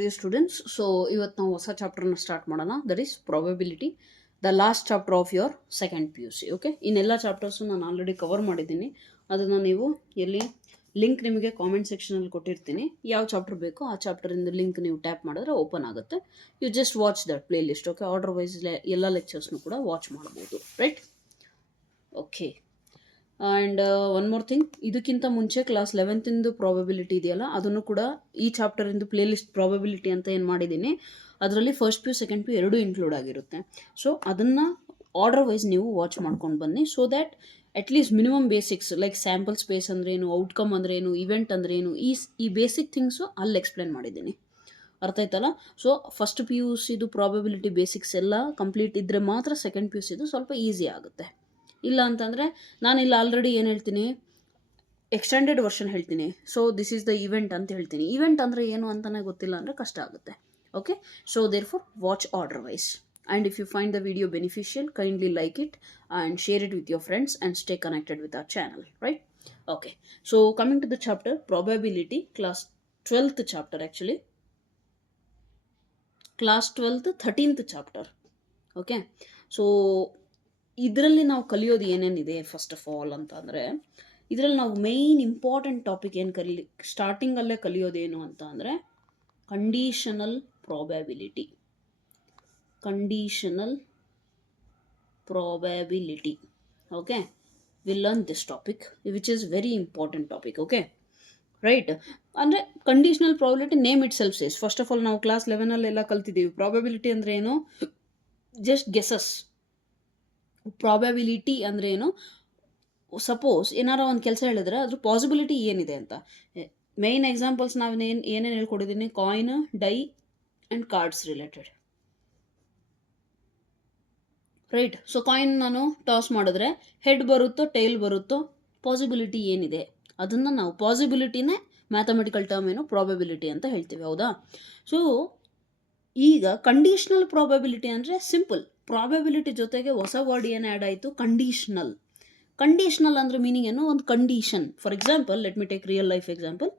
dear students. So ಇವತ್ತು ನಾವು ಹೊಸ ಚಾಪ್ಟರ್ನ ಸ್ಟಾರ್ಟ್ ಮಾಡೋಣ. That is probability, the last chapter of your second P U C. Okay, ಇನ್ನೆಲ್ಲ chapters ನಾನು ಆಲ್ರೆಡಿ ಕವರ್ ಮಾಡಿದ್ದೀನಿ. ಅದನ್ನು ನೀವು ಎಲ್ಲಿ ಲಿಂಕ್ ನಿಮಗೆ ಕಾಮೆಂಟ್ ಸೆಕ್ಷನಲ್ಲಿ ಕೊಟ್ಟಿರ್ತೀನಿ. ಯಾವ ಚಾಪ್ಟರ್ ಬೇಕೋ ಆ ಚಾಪ್ಟರಿಂದ ಲಿಂಕ್ ನೀವು ಟ್ಯಾಪ್ ಮಾಡಿದ್ರೆ ಓಪನ್ ಆಗುತ್ತೆ. You just watch that playlist. Okay, order wise ಎಲ್ಲ ಲೆಕ್ಚರ್ಸ್ನು ಕೂಡ ವಾಚ್ ಮಾಡ್ಬೋದು, right? Okay, and one more thing, ಇದಕ್ಕಿಂತ ಮುಂಚೆ ಕ್ಲಾಸ್ 11th ಪ್ರಾಬಬಿಲಿಟಿ ಇದೆಯಲ್ಲ, ಅದನ್ನು ಕೂಡ ಈ ಚಾಪ್ಟರಿಂದು ಪ್ಲೇ ಲಿಸ್ಟ್ ಪ್ರಾಬಬಿಲಿಟಿ ಅಂತ ಏನು ಮಾಡಿದ್ದೀನಿ ಅದರಲ್ಲಿ first P U second P U ಎರಡೂ ಇನ್ಕ್ಲೂಡ್ ಆಗಿರುತ್ತೆ. ಸೊ ಅದನ್ನು ಆರ್ಡರ್ ವೈಸ್ ನೀವು ವಾಚ್ ಮಾಡ್ಕೊಂಡು ಬನ್ನಿ. So that at least minimum basics like sample space ಅಂದ್ರೇನು, ಔಟ್ಕಮ್ ಅಂದ್ರೇನು, ಇವೆಂಟ್ ಅಂದ್ರೇನು, ಈ ಬೇಸಿಕ್ ಥಿಂಗ್ಸು ಅಲ್ಲಿ ಎಕ್ಸ್ಪ್ಲೇನ್ ಮಾಡಿದ್ದೀನಿ. ಅರ್ಥ ಆಯ್ತಲ್ಲ? ಸೊ ಫಸ್ಟ್ ಪಿ ಯು ಸಿದು ಪ್ರಾಬಬಿಲಿಟಿ ಬೇಸಿಕ್ಸ್ ಎಲ್ಲ ಕಂಪ್ಲೀಟ್ ಇದ್ದರೆ ಮಾತ್ರ ಸೆಕೆಂಡ್ ಪಿ ಯು ಸಿದು ಸ್ವಲ್ಪ ಈಸಿ ಆಗುತ್ತೆ. ಇಲ್ಲ ಅಂತಂದರೆ ನಾನಿಲ್ಲಿ ಆಲ್ರೆಡಿ ಏನು ಹೇಳ್ತೀನಿ, ಎಕ್ಸ್ಟೆಂಡೆಡ್ ವರ್ಷನ್ ಹೇಳ್ತೀನಿ. So this is the event ಅಂತ ಹೇಳ್ತೀನಿ. ಇವೆಂಟ್ ಅಂದರೆ ಏನು ಅಂತಲೇ ಗೊತ್ತಿಲ್ಲ ಅಂದರೆ ಕಷ್ಟ ಆಗುತ್ತೆ. Okay, so therefore watch order wise. And if you find the video beneficial, kindly like it and share it with your friends and stay connected with our channel, right? Okay, so coming to the chapter probability, class 12th chapter, actually class 12th 13th chapter. Okay, so ಇದರಲ್ಲಿ ನಾವು ಕಲಿಯೋದು ಏನೇನಿದೆ first of all ಅಂತ ಅಂದರೆ, ಇದರಲ್ಲಿ ನಾವು main important topic ಏನು ಸ್ಟಾರ್ಟಿಂಗಲ್ಲೇ ಕಲಿಯೋದೇನು ಅಂತ ಅಂದರೆ conditional probability. Conditional probability. Okay, will learn this topic which is very important topic. Okay, right? ಅಂದರೆ conditional probability name itself says. First of all ನಾವು ಕ್ಲಾಸ್ 11 ಕಲ್ತಿದ್ದೀವಿ. ಪ್ರಾಬಬಿಲಿಟಿ ಅಂದರೆ ಏನು? Just guesses. ಪ್ರಾಬಬಿಲಿಟಿ ಅಂದರೆ ಏನು? ಸಪೋಸ್ ಏನಾರ ಒಂದು ಕೆಲಸ ಹೇಳಿದ್ರೆ ಅದ್ರ ಪಾಸಿಬಿಲಿಟಿ ಏನಿದೆ ಅಂತ. ಮೇಯ್ನ್ ಎಕ್ಸಾಂಪಲ್ಸ್ ನಾವು ಏನೇನು ಹೇಳ್ಕೊಡಿದ್ದೀನಿ, coin, die and cards related, right? So coin ನಾನು ಟಾಸ್ ಮಾಡಿದ್ರೆ ಹೆಡ್ ಬರುತ್ತೋ ಟೈಲ್ ಬರುತ್ತೋ, ಪಾಸಿಬಿಲಿಟಿ ಏನಿದೆ ಅದನ್ನು ನಾವು ಪಾಸಿಬಿಲಿಟಿನೇ ಮ್ಯಾಥಮೆಟಿಕಲ್ ಟರ್ಮ್ ಏನು ಪ್ರಾಬಬಿಲಿಟಿ ಅಂತ ಹೇಳ್ತೀವಿ, ಹೌದಾ? ಸೊ ಈಗ ಕಂಡೀಷ್ನಲ್ ಪ್ರಾಬಬಿಲಿಟಿ ಅಂದರೆ ಸಿಂಪಲ್. ಪ್ರಾಬಬಿಲಿಟಿ ಜೊತೆಗೆ ಹೊಸ ವರ್ಡ್ ಏನು ಆ್ಯಡ್ ಆಯಿತು? ಕಂಡೀಷ್ನಲ್. ಕಂಡೀಷ್ನಲ್ ಅಂದರೆ ಮೀನಿಂಗ್ ಏನು? ಒಂದು condition. For example, let me take real life example.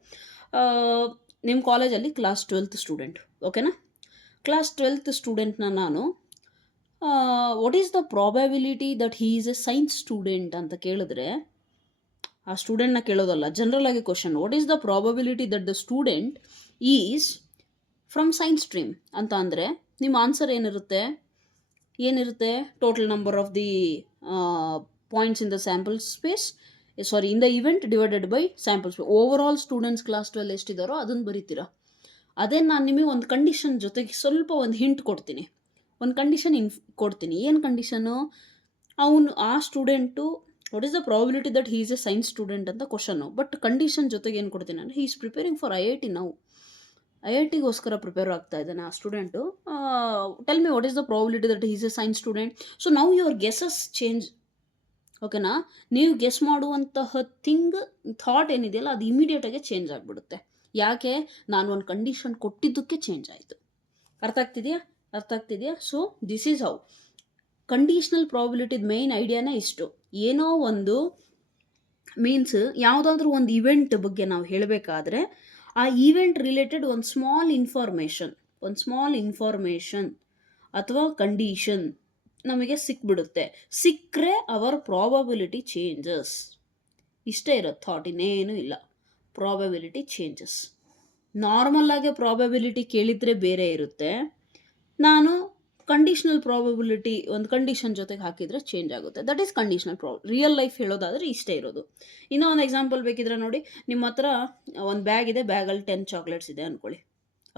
ನಿಮ್ಮ ಕಾಲೇಜಲ್ಲಿ ಕ್ಲಾಸ್ 12th ಸ್ಟೂಡೆಂಟ್, ಓಕೆನಾ? ಕ್ಲಾಸ್ 12th ಸ್ಟೂಡೆಂಟ್ನ ನಾನು what is the probability that he is A science student ಅಂತ ಕೇಳಿದ್ರೆ, ಆ ಸ್ಟೂಡೆಂಟ್ನ ಕೇಳೋದಲ್ಲ, ಜನರಲ್ ಆಗಿ question, what is the probability that the student is from science stream ಅಂತ ಅಂದರೆ ನಿಮ್ಮ ಆನ್ಸರ್ ಏನಿರುತ್ತೆ? Total number of the points in the sample space, in the event divided by sample space. Over all students class 12 ಎಷ್ಟಿದ್ದಾರೋ ಅದನ್ನು ಬರೀತೀರಾ. ಅದೇ ನಾನು ನಿಮಗೆ ಒಂದು condition ಜೊತೆಗೆ ಸ್ವಲ್ಪ ಒಂದು ಹಿಂಟ್ ಕೊಡ್ತೀನಿ, ಒಂದು ಕಂಡೀಷನ್ ಕೊಡ್ತೀನಿ. ಏನು ಕಂಡೀಷನು? ಆ student what is the probability that he is A science student ಅಂತ ಕ್ವಶನ್ನು. ಬಟ್ ಕಂಡೀಷನ್ ಜೊತೆಗೆ ಏನು ಕೊಡ್ತೀನಿ ಅಂದರೆ, he is preparing for IIT ನಾವು. IITಗೋಸ್ಕರ ಪ್ರಿಪೇರ್ ಆಗ್ತಾ ಇದ್ದಾನೆ ಆ student. Tell me what is the probability that is A science student. So now your guesses change. ಓಕೆನಾ? ನೀವು ಗೆಸ್ ಮಾಡುವಂತಹ ಥಾಟ್ ಏನಿದೆಯಲ್ಲ ಅದು ಇಮಿಡಿಯೇಟಾಗಿ ಚೇಂಜ್ ಆಗಿಬಿಡುತ್ತೆ. ಯಾಕೆ? ನಾನು ಒಂದು ಕಂಡೀಷನ್ ಕೊಟ್ಟಿದ್ದಕ್ಕೆ ಚೇಂಜ್ ಆಯಿತು. ಅರ್ಥ ಆಗ್ತಿದೆಯಾ? So this is how conditional ಪ್ರಾಬಿಲಿಟಿದ ಮೇಯ್ನ್ ಐಡಿಯಾನೇ ಇಷ್ಟು. ಏನೋ ಒಂದು ಮೀನ್ಸ್ ಯಾವುದಾದ್ರೂ ಒಂದು ಇವೆಂಟ್ ಬಗ್ಗೆ ನಾವು ಹೇಳಬೇಕಾದ್ರೆ ಆ ಈವೆಂಟ್ ರಿಲೇಟೆಡ್ ಒಂದು ಸ್ಮಾಲ್ ಇನ್ಫಾರ್ಮೇಷನ್ ಅಥವಾ ಕಂಡೀಷನ್ ನಮಗೆ ಸಿಕ್ಕರೆ ಅವರ್ ಪ್ರಾಬಬಿಲಿಟಿ ಚೇಂಜಸ್. ಇಷ್ಟೇ ಇರೋದು ಥಾಟ್, ಇನ್ನೇನು ಇಲ್ಲ. Probability changes. ನಾರ್ಮಲ್ಲಾಗೆ ಪ್ರಾಬಬಿಲಿಟಿ ಕೇಳಿದರೆ ಬೇರೆ ಇರುತ್ತೆ. ನಾನು ಕಂಡೀಷ್ನಲ್ ಪ್ರಾಬಬಿಲಿಟಿ ಒಂದು ಕಂಡೀಷನ್ ಜೊತೆಗೆ ಹಾಕಿದರೆ ಚೇಂಜ್ ಆಗುತ್ತೆ. That is conditional real life ಹೇಳೋದಾದರೆ ಇಷ್ಟೇ ಇರೋದು. ಇನ್ನೂ ಒಂದು ಎಕ್ಸಾಂಪಲ್ ಬೇಕಿದ್ರೆ ನೋಡಿ, ನಿಮ್ಮ ಹತ್ರ ಒಂದು ಬ್ಯಾಗ್ ಇದೆ, ಬ್ಯಾಗಲ್ಲಿ 10 ಚಾಕ್ಲೇಟ್ಸ್ ಇದೆ ಅಂದ್ಕೊಳ್ಳಿ.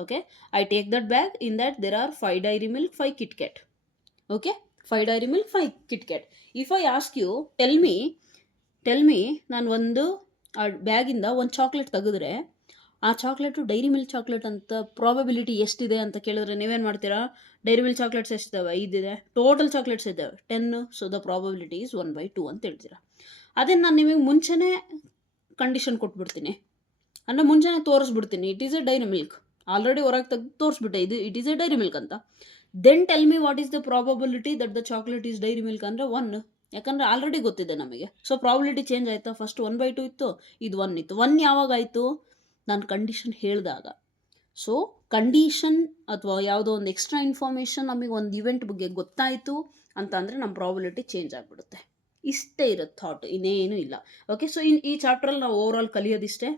Okay, I take that bag. In that there are 5 dairy milk, 5 KitKat. Okay, 5 dairy milk, 5 KitKat. If I ask you, tell me ನಾನು ಒಂದು ಆ ಬ್ಯಾಗಿಂದ ಒಂದು ಚಾಕ್ಲೇಟ್ ತೆಗೆದ್ರೆ ಆ ಚಾಕ್ಲೇಟು ಡೈರಿ ಮಿಲ್ಕ್ ಚಾಕ್ಲೇಟ್ ಅಂತ ಪ್ರಾಬಬಿಲಿಟಿ ಎಷ್ಟಿದೆ ಅಂತ ಕೇಳಿದ್ರೆ ನೀವೇನು ಮಾಡ್ತೀರಾ? Dairy milk chocolates ಎಷ್ಟಿದ್ದಾವೆ? 5 ಇದೆ. ಟೋಟಲ್ ಚಾಕ್ಲೇಟ್ಸ್ ಇದ್ದಾವೆ 10. ಸೊ ದ ಪ್ರಾಬಬಿಲಿಟಿ ಈಸ್ 1/2 ಅಂತ ಹೇಳ್ತೀರಾ. ಅದೇ ನಾನು ನಿಮಗೆ ಮುಂಚೆನೇ ಕಂಡೀಷನ್ ಕೊಟ್ಬಿಡ್ತೀನಿ, ಅಂದರೆ ಮುಂಚೆನೇ ತೋರಿಸ್ಬಿಡ್ತೀನಿ, it is a Dairy Milk. Already ಹೊರಗೆ ತೆಗೆದು ತೋರಿಸ್ಬಿಟ್ಟೆ it is a Dairy Milk ಅಂತ. Then tell me what is the probability that the chocolate is Dairy Milk ಅಂದರೆ 1. ಯಾಕಂದರೆ ಆಲ್ರೆಡಿ ಗೊತ್ತಿದೆ ನಮಗೆ. ಸೊ ಪ್ರಾಬಬಿಲಿಟಿ ಚೇಂಜ್ ಆಯಿತಾ? ಫಸ್ಟ್ 1/2 ಇತ್ತು, ಇದು 1 ಇತ್ತು. 1 ಯಾವಾಗ ಆಯಿತು? ನಾನು ಕಂಡೀಷನ್ ಹೇಳಿದಾಗ. ಸೊ ಕಂಡೀಷನ್ ಅಥವಾ ಯಾವುದೋ ಒಂದು ಎಕ್ಸ್ಟ್ರಾ ಇನ್ಫಾರ್ಮೇಷನ್ ನಮಗೆ ಒಂದು ಇವೆಂಟ್ ಬಗ್ಗೆ ಗೊತ್ತಾಯಿತು ಅಂತ ಅಂದರೆ ನಮ್ಮ ಪ್ರಾಬಿಲಿಟಿ ಚೇಂಜ್ ಆಗಿಬಿಡುತ್ತೆ. ಇಷ್ಟೇ ಇರುತ್ತೆ ಥಾಟ್, ಇನ್ನೇನು ಇಲ್ಲ. ಓಕೆ, ಸೊ ಈ ಚಾಪ್ಟ್ರಲ್ಲಿ ನಾವು ಓವರ್ ಆಲ್ ಕಲಿಯೋದಿಷ್ಟೇ.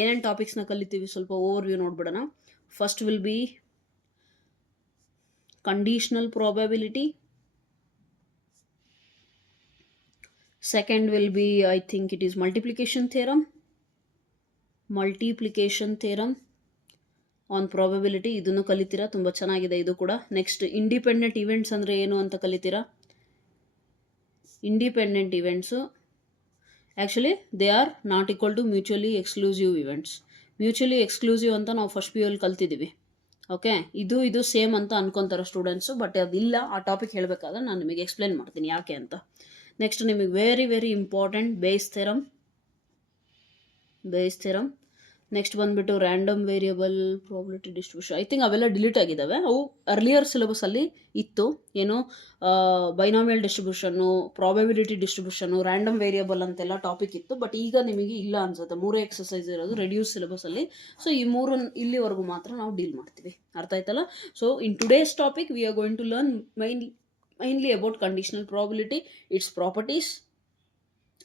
ಏನೇನು ಟಾಪಿಕ್ಸ್ನ ಕಲಿತೀವಿ ಸ್ವಲ್ಪ ಓವರ್ ವ್ಯೂ ನೋಡ್ಬಿಡೋಣ. First will be conditional probability. Second will be, I think it is multiplication theorem on probability. ಇದನ್ನು ಕಲಿತೀರಾ, ತುಂಬ ಚೆನ್ನಾಗಿದೆ ಇದು ಕೂಡ. ನೆಕ್ಸ್ಟ್ ಇಂಡಿಪೆಂಡೆಂಟ್ ಇವೆಂಟ್ಸ್ ಅಂದರೆ ಏನು ಅಂತ ಕಲಿತೀರಾ. Independent events actually they are not equal to mutually exclusive events. Mutually exclusive ಅಂತ ನಾವು ಫಸ್ಟ್ ಪಿ ಯಲ್ಲಿ ಕಲ್ತಿದ್ದೀವಿ. ಓಕೆ, ಇದು ಸೇಮ್ ಅಂತ ಅನ್ಕೊತಾರೆ ಸ್ಟೂಡೆಂಟ್ಸು, ಬಟ್ ಅದಿಲ್ಲ. ಆ ಟಾಪಿಕ್ ಹೇಳಬೇಕಾದ್ರೆ ನಾನು ನಿಮಗೆ ಎಕ್ಸ್ಪ್ಲೇನ್ ಮಾಡ್ತೀನಿ ಯಾಕೆ ಅಂತ. ನೆಕ್ಸ್ಟ್ ನಿಮಗೆ very important Bayes theorem. Next ಬಂದುಬಿಟ್ಟು random variable probability distribution. I think ಅವೆಲ್ಲ ಡಿಲೀಟ್ ಆಗಿದ್ದಾವೆ. ಅವು ಅರ್ಲಿಯರ್ ಸಿಲೆಬಸಲ್ಲಿ ಇತ್ತು. ಏನು binomial distribution, probability distribution, random variable ಅಂತೆಲ್ಲ ಟಾಪಿಕ್ ಇತ್ತು. ಬಟ್ ಈಗ ನಿಮಗೆ ಇಲ್ಲ ಅನ್ಸುತ್ತೆ, 3 ಎಕ್ಸಸೈಸ್ ಇರೋದು ರೆಡ್ಯೂಸ್ ಸಿಲೆಬಸಲ್ಲಿ. ಸೊ ಈ 3 ಇಲ್ಲಿವರೆಗೂ ಮಾತ್ರ ನಾವು ಡೀಲ್ ಮಾಡ್ತೀವಿ. ಅರ್ಥ ಆಯ್ತಲ್ಲ? So in today's topic we are going to learn mainly about conditional probability, its properties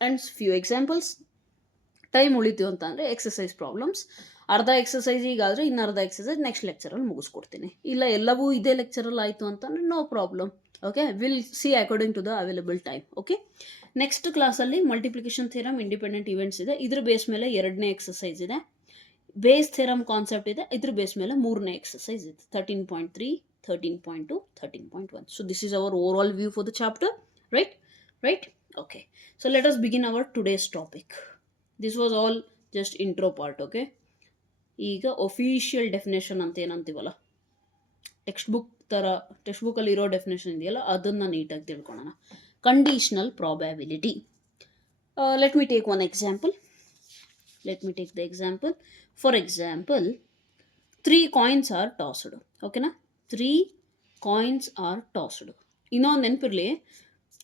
and few examples. Time ಉಳಿತು ಅಂತ ಅಂದರೆ ಎಕ್ಸಸೈಸ್ ಪ್ರಾಬ್ಲಮ್ಸ್. ಅರ್ಧ ಎಕ್ಸಸೈಸ್ ಈಗಾದರೆ ಇನ್ನರ್ಧ ಎಕ್ಸಸೈಸ್ ನೆಕ್ಸ್ಟ್ ಲೆಕ್ಚರಲ್ಲಿ ಮುಗಿಸ್ಕೊಡ್ತೀನಿ. ಇಲ್ಲ ಎಲ್ಲವೂ ಇದೇ ಲೆಕ್ಚರಲ್ಲಿ ಆಯಿತು ಅಂತಂದರೆ ನೋ ಪ್ರಾಬ್ಲಮ್. Okay, will see according to the available time. Okay, next ಕ್ಲಾಸಲ್ಲಿ ಮಲ್ಟಿಪ್ಲಿಕೇಶನ್ ಥಿಯರಮ್, ಇಂಡಿಪೆಂಡೆಂಟ್ ಇವೆಂಟ್ಸ್ ಇದೆ. ಇದ್ರ ಬೇಸ್ ಮೇಲೆ 2ನೇ ಎಕ್ಸಸೈಸ್ ಇದೆ. ಬೇಸ್ ಥಿಯರಮ್ ಕಾನ್ಸೆಪ್ಟ್ ಇದೆ. ಇದ್ರ ಬೇಸ್ ಮೇಲೆ 3ನೇ ಎಕ್ಸಸೈಸ್ ಇದೆ. 13.3, 13.2, 13.1. So this is our overall view for the chapter, right? Okay, so let us begin our today's topic. This was all just intro part. Okay, ಈಗ official definition ಅಂತ ಏನಂತೀವಲ್ಲ, text book ಅಲ್ಲಿ ಇರೋ definition ಇದೆಯಲ್ಲ, ಅದನ್ನ ನೀಟಾಗಿ ತಿಳ್ಕೊಳ್ಳೋಣ. Conditional probability. Let me take one example. the example. For example, 3 coins are tossed. ಓಕೆನಾ? 3 coins are tossed. ಇನ್ನೊಂದು ನೆನಪಿರಲಿ,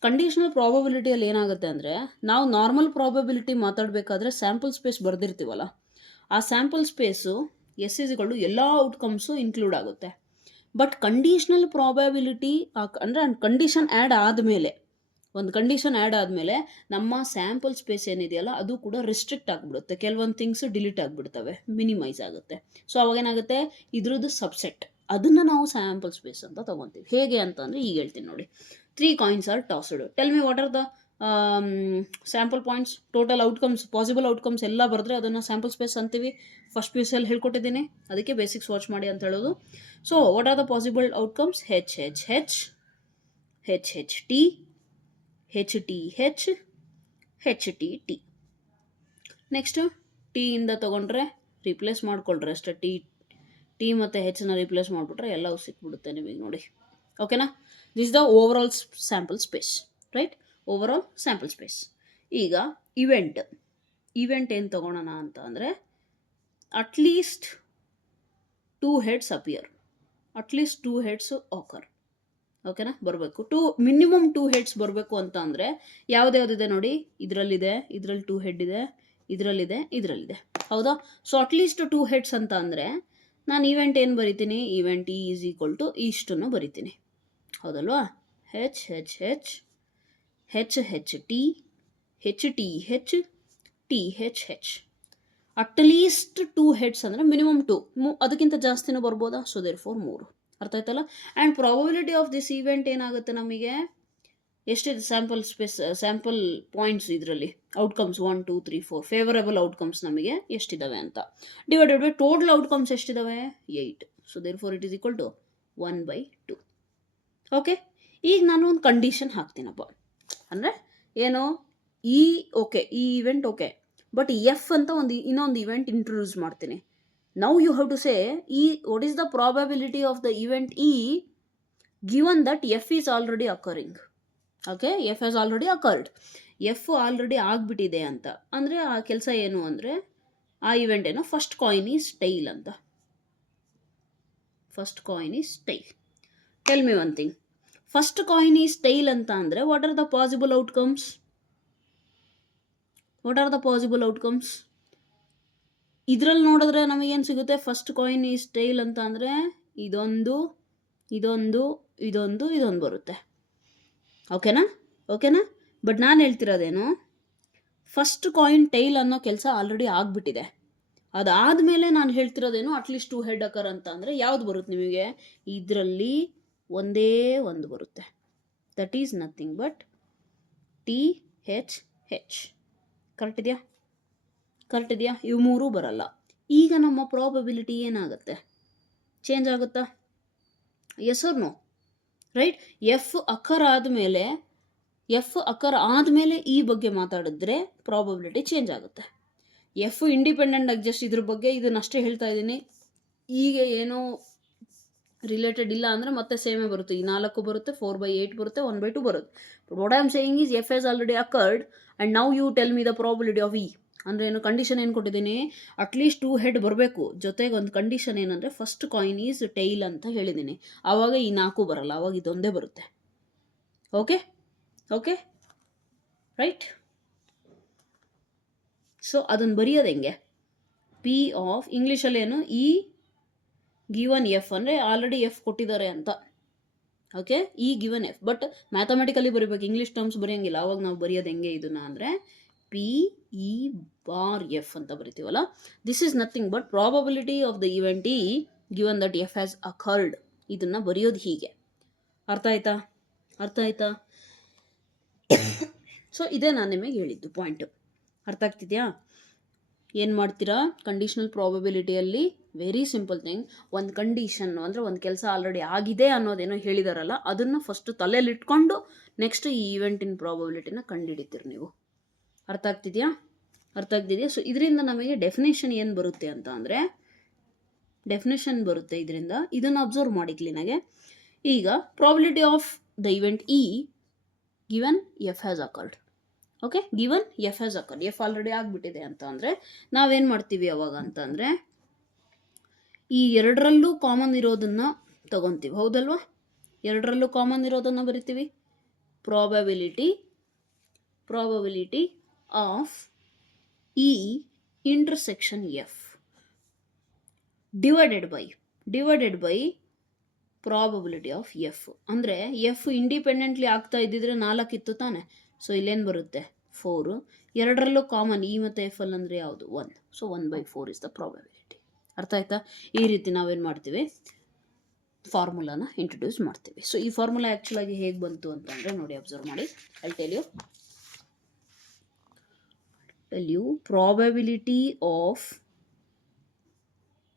ಕಂಡೀಷನಲ್ ಪ್ರಾಬಬಿಲಿಟಿಯಲ್ಲಿ ಏನಾಗುತ್ತೆ ಅಂದರೆ, ನಾವು ನಾರ್ಮಲ್ ಪ್ರಾಬಬಿಲಿಟಿ ಮಾತಾಡಬೇಕಾದ್ರೆ ಸ್ಯಾಂಪಲ್ ಸ್ಪೇಸ್ ಬರೆದಿರ್ತೀವಲ್ಲ, ಆ ಸ್ಯಾಂಪಲ್ ಸ್ಪೇಸು S ಎಲ್ಲ ಔಟ್ಕಮ್ಸು ಇನ್ಕ್ಲೂಡ್ ಆಗುತ್ತೆ. ಬಟ್ ಕಂಡೀಷನಲ್ ಪ್ರಾಬಬಿಲಿಟಿ ಅಂದರೆ ಕಂಡೀಷನ್ ಆ್ಯಡ್ ಆದಮೇಲೆ, ಒಂದು ಕಂಡೀಷನ್ ಆ್ಯಡ್ ಆದಮೇಲೆ ನಮ್ಮ ಸ್ಯಾಂಪಲ್ ಸ್ಪೇಸ್ ಏನಿದೆಯಲ್ಲ ಅದು ಕೂಡ ರಿಸ್ಟ್ರಿಕ್ಟ್ ಆಗಿಬಿಡುತ್ತೆ. ಕೆಲವೊಂದು ಥಿಂಗ್ಸು ಡಿಲೀಟ್ ಆಗಿಬಿಡ್ತವೆ, ಮಿನಿಮೈಸ್ ಆಗುತ್ತೆ. ಸೊ ಅವಾಗೇನಾಗುತ್ತೆ, ಇದ್ರದ್ದು ಸಬ್ಸೆಟ್, ಅದನ್ನು ನಾವು ಸ್ಯಾಂಪಲ್ ಸ್ಪೇಸ್ ಅಂತ ತೊಗೊತೀವಿ. ಹೇಗೆ ಅಂತಂದರೆ ಈಗ ಹೇಳ್ತೀನಿ ನೋಡಿ. 3 coins are tossed. Tell me what are the sample points, total outcomes, possible outcomes ಎಲ್ಲ ಬರೆದ್ರೆ ಅದನ್ನು ಸ್ಯಾಂಪಲ್ ಸ್ಪೇಸ್ ಅಂತೀವಿ. ಫಸ್ಟ್ ಪಿ ಯು ಸಿಯಲ್ಲಿ ಹೇಳ್ಕೊಟ್ಟಿದ್ದೀನಿ, ಅದಕ್ಕೆ ಬೇಸಿಕ್ಸ್ ವಾಚ್ ಮಾಡಿ ಅಂತ ಹೇಳೋದು. So what are the possible outcomes? H H H, H H T, H T H, H T T. Next T ಇಂದ ತೊಗೊಂಡ್ರೆ ರಿಪ್ಲೇಸ್ ಮಾಡ್ಕೊಳ್ರಿ ಅಷ್ಟೇ. ಟಿ ಮತ್ತು ಹೆಚ್ನ ರಿಪ್ಲೇಸ್ ಮಾಡಿಬಿಟ್ರೆ ಎಲ್ಲವೂ ಸಿಕ್ಬಿಡುತ್ತೆ ನಿಮಗೆ ನೋಡಿ. ಓಕೆನಾ? This is the over all sample space, right? Over all sample space. ಈಗ ಇವೆಂಟ್ ಏನು ತೊಗೊಳೋಣ ಅಂತ ಅಂದರೆ, at least 2 heads appear, at least 2 heads ಆಕರ್. ಓಕೆನಾ? ಬರಬೇಕು. ಮಿನಿಮಮ್ 2 heads ಬರಬೇಕು ಅಂತ ಅಂದರೆ ಯಾವುದ್ಯಾವುದಿದೆ ನೋಡಿ, ಇದರಲ್ಲಿದೆ, ಇದರಲ್ಲಿ 2 head ಇದೆ, ಇದರಲ್ಲಿದೆ, ಹೌದಾ? ಸೊ ಅಟ್ಲೀಸ್ಟ್ 2 heads ಅಂತ ಅಂದರೆ ನಾನು ಇವೆಂಟ್ ಏನು ಬರಿತೀನಿ? Event E is equal to ಇಷ್ಟನ್ನು ಬರಿತೀನಿ, ಹೌದಲ್ವಾ? H H H, H H T, H T H, T H H. At least 2 heads ಅಂದರೆ ಮಿನಿಮಮ್ 2, ಅದಕ್ಕಿಂತ ಜಾಸ್ತಿನೂ ಬರ್ಬೋದಾ? So therefore 3. ಅರ್ಥ ಆಯ್ತಲ್ಲ? And probability of this event ಏನಾಗುತ್ತೆ ನಮಗೆ, ಎಷ್ಟಿದೆ ಸ್ಯಾಂಪಲ್ ಸ್ಪೇಸ್, ಸ್ಯಾಂಪಲ್ ಪಾಯಿಂಟ್ಸ್ ಇದರಲ್ಲಿ ಔಟ್ಕಮ್ಸ್ 1 2 3 4 ಫೇವರಬಲ್ ಔಟ್ಕಮ್ಸ್ ನಮಗೆ ಎಷ್ಟಿದ್ದಾವೆ ಅಂತ, ಡಿವೈಡೆಡ್ ಬೈ ಟೋಟಲ್ ಔಟ್ಕಮ್ಸ್ ಎಷ್ಟಿದ್ದಾವೆ? 8. So therefore it is equal to 1/2. Okay, ಈಗ ನಾನು ಒಂದು ಕಂಡೀಷನ್ ಹಾಕ್ತೀನಪ್ಪ. ಅಂದರೆ ಏನು, ಓಕೆ ಈ ಇವೆಂಟ್ ಓಕೆ, ಬಟ್ ಎಫ್ ಅಂತ ಇನ್ನೊಂದು ಇವೆಂಟ್ ಇಂಟ್ರೊಡ್ಯೂಸ್ ಮಾಡ್ತೀನಿ. Now you have to say what is the probability of the event given that F is already occurring. Okay, F has already occurred. F already ಆಗಿಬಿಟ್ಟಿದೆ ಅಂತ ಅಂದರೆ ಆ ಕೆಲಸ ಏನು ಅಂದರೆ, ಆ ಇವೆಂಟ್ ಏನೋ ಫಸ್ಟ್ ಕಾಯಿನ್ ಈಸ್ ಟೈಲ್ ಅಂತ. First coin is tail. Tell me one thing, first coin is tail ಅಂತ ಅಂದರೆ what are the possible outcomes? ಇದರಲ್ಲಿ ನೋಡಿದ್ರೆ ನಮಗೇನು ಸಿಗುತ್ತೆ, ಫಸ್ಟ್ ಕಾಯಿನ್ ಈಸ್ ಟೈಲ್ ಅಂತ ಅಂದರೆ ಇದೊಂದು ಇದೊಂದು ಇದೊಂದು ಇದೊಂದು ಬರುತ್ತೆ. ಓಕೆನಾ ಓಕೆನಾ. ಬಟ್ ನಾನು ಹೇಳ್ತಿರೋದೇನು, ಫಸ್ಟ್ ಕಾಯಿನ್ ಟೈಲ್ ಅನ್ನೋ ಕೆಲಸ ಆಲ್ರೆಡಿ ಆಗಿಬಿಟ್ಟಿದೆ. ಅದಾದಮೇಲೆ ನಾನು ಹೇಳ್ತಿರೋದೇನು, ಅಟ್ಲೀಸ್ಟ್ 2 ಹೆಡ್ ಅಕರ್ ಅಂತ ಅಂದರೆ ಯಾವ್ದು ಬರುತ್ತೆ ನಿಮಗೆ, ಇದರಲ್ಲಿ ಒಂದೇ ಒಂದು ಬರುತ್ತೆ. That is nothing but THH. Correct ಇದೆಯಾ, ಕರೆಕ್ಟ್ ಇದೆಯಾ? ಇವು ಮೂರೂ ಬರಲ್ಲ. ಈಗ ನಮ್ಮ ಪ್ರಾಬಬಿಲಿಟಿ ಏನಾಗುತ್ತೆ, ಚೇಂಜ್ ಆಗುತ್ತಾ? Yes or no, right? F occur ಆದಮೇಲೆ ಈ ಬಗ್ಗೆ ಮಾತಾಡಿದ್ರೆ ಪ್ರಾಬಬಿಲಿಟಿ ಚೇಂಜ್ ಆಗುತ್ತೆ. ಎಫ್ ಇಂಡಿಪೆಂಡೆಂಟ್ ಆಗಿ ಜಸ್ಟ್ ಇದ್ರ ಬಗ್ಗೆ ಇದನ್ನಷ್ಟೇ ಹೇಳ್ತಾ ಇದ್ದೀನಿ. ಈಗ ಏನೋ ರಿಲೇಟೆಡ್ ಇಲ್ಲ ಅಂದರೆ ಮತ್ತೆ ಸೇಮೇ ಬರುತ್ತೆ. ಈ 4 ಬರುತ್ತೆ, 4/8 ಬರುತ್ತೆ, 1/2 ಬರುತ್ತೆ. What I am saying is F has already occurred and now you tell me the probability of E. ಅಂದರೆ ಏನು, ಕಂಡೀಷನ್ ಏನು ಕೊಟ್ಟಿದ್ದೀನಿ, ಅಟ್ಲೀಸ್ಟ್ 2 ಹೆಡ್ ಬರಬೇಕು. ಜೊತೆಗೆ ಒಂದು ಕಂಡೀಷನ್ ಏನಂದರೆ ಫಸ್ಟ್ ಕಾಯಿನ್ ಈಸ್ ಟೈಲ್ ಅಂತ ಹೇಳಿದ್ದೀನಿ. ಆವಾಗ ಈ 4 ಬರಲ್ಲ, ಆವಾಗ ಇದೊಂದೇ ಬರುತ್ತೆ. Okay okay right. ಸೊ ಅದನ್ನು ಬರೆಯೋದು ಹೆಂಗೆ, ಪಿ ಆಫ್ ಇಂಗ್ಲೀಷಲ್ಲಿ ಏನು, ಇ ಗಿವನ್ ಎಫ್ ಅಂದರೆ ಆಲ್ರೆಡಿ ಎಫ್ ಕೊಟ್ಟಿದ್ದಾರೆ ಅಂತ. Okay, E given F. But mathematically ಬರೀಬೇಕು, ಇಂಗ್ಲೀಷ್ ಟರ್ಮ್ಸ್ ಬರೆಯೋಂಗಿಲ್ಲ. ಅವಾಗ ನಾವು ಬರೆಯೋದು ಹೆಂಗೆ ಇದನ್ನು ಅಂದರೆ PE⁻F ಅಂತ ಬರಿತೀವಲ್ಲ. This is nothing but probability of the event E given that F has occurred. ಇದನ್ನು ಬರೆಯೋದು ಹೀಗೆ. ಅರ್ಥ ಆಯ್ತಾ, ಅರ್ಥ ಆಯ್ತಾ? ಸೊ ಇದೇ ನಾನು ನಿಮಗೆ ಹೇಳಿದ್ದು ಪಾಯಿಂಟು. ಅರ್ಥ ಆಗ್ತಿದೆಯಾ? ಏನು ಮಾಡ್ತೀರಾ, ಕಂಡೀಷ್ನಲ್ ಪ್ರಾಬಬಿಲಿಟಿಯಲ್ಲಿ ವೆರಿ ಸಿಂಪಲ್ ಥಿಂಗ್, ಒಂದು ಕಂಡೀಷನ್ ಅಂದರೆ ಒಂದು ಕೆಲಸ ಆಲ್ರೆಡಿ ಆಗಿದೆ ಅನ್ನೋದೇನೋ ಹೇಳಿದಾರಲ್ಲ, ಅದನ್ನು ಫಸ್ಟು ತಲೆಯಲ್ಲಿ ಇಟ್ಕೊಂಡು ನೆಕ್ಸ್ಟ್ ಈ ಇವೆಂಟಿನ ಪ್ರಾಬಬಿಲಿಟಿನ ಕಂಡುಹಿಡಿತೀರಿ ನೀವು. ಅರ್ಥ ಆಗ್ತಿದೆಯಾ, ಅರ್ಥ ಆಗ್ತಿದೆಯಾ? ಸೊ ಇದರಿಂದ ನಮಗೆ ಡೆಫಿನೇಷನ್ ಏನು ಬರುತ್ತೆ ಅಂತ ಅಂದರೆ, ಡೆಫಿನೇಷನ್ ಬರುತ್ತೆ ಇದರಿಂದ. ಇದನ್ನು ಅಬ್ಸರ್ವ್ ಮಾಡಿ ಕ್ಲೀನಾಗೆ. ಈಗ probability of the event E given F has occurred. Okay, given F has occurred, F already ಆಗಿಬಿಟ್ಟಿದೆ ಅಂತ ಅಂದರೆ ನಾವೇನು ಮಾಡ್ತೀವಿ ಅವಾಗ ಅಂತ ಅಂದರೆ, ಈ ಎರಡರಲ್ಲೂ ಕಾಮನ್ ಇರೋದನ್ನು ತಗೊತೀವಿ, ಹೌದಲ್ವಾ? ಎರಡರಲ್ಲೂ ಕಾಮನ್ ಇರೋದನ್ನು ಬರಿತೀವಿ. Probability of E intersection F divided by probability of F. ಅಂದರೆ ಎಫ್ ಇಂಡಿಪೆಂಡೆಂಟ್ಲಿ ಆಗ್ತಾ ಇದ್ದಿದ್ರೆ 4 ಇತ್ತು ತಾನೆ. ಸೊ ಇಲ್ಲೇನು ಬರುತ್ತೆ, 4. ಎರಡರಲ್ಲೂ ಕಾಮನ್ ಇ ಮತ್ತು ಎಫ್ ಅಲ್ಲಿ ಅಂದರೆ ಯಾವುದು, 1. So 1/4 is the probability. ಅರ್ಥ ಆಯ್ತಾ? ಈ ರೀತಿ ನಾವೇನು ಮಾಡ್ತೀವಿ, ಫಾರ್ಮುಲಾನ ಇಂಟ್ರೊಡ್ಯೂಸ್ ಮಾಡ್ತೀವಿ. ಸೊ ಈ ಫಾರ್ಮುಲಾ ಆ್ಯಕ್ಚುಲಾಗಿ ಹೇಗೆ ಬಂತು ಅಂತಂದರೆ ನೋಡಿ, ಅಬ್ಸರ್ವ್ ಮಾಡಿ. I tell you probability of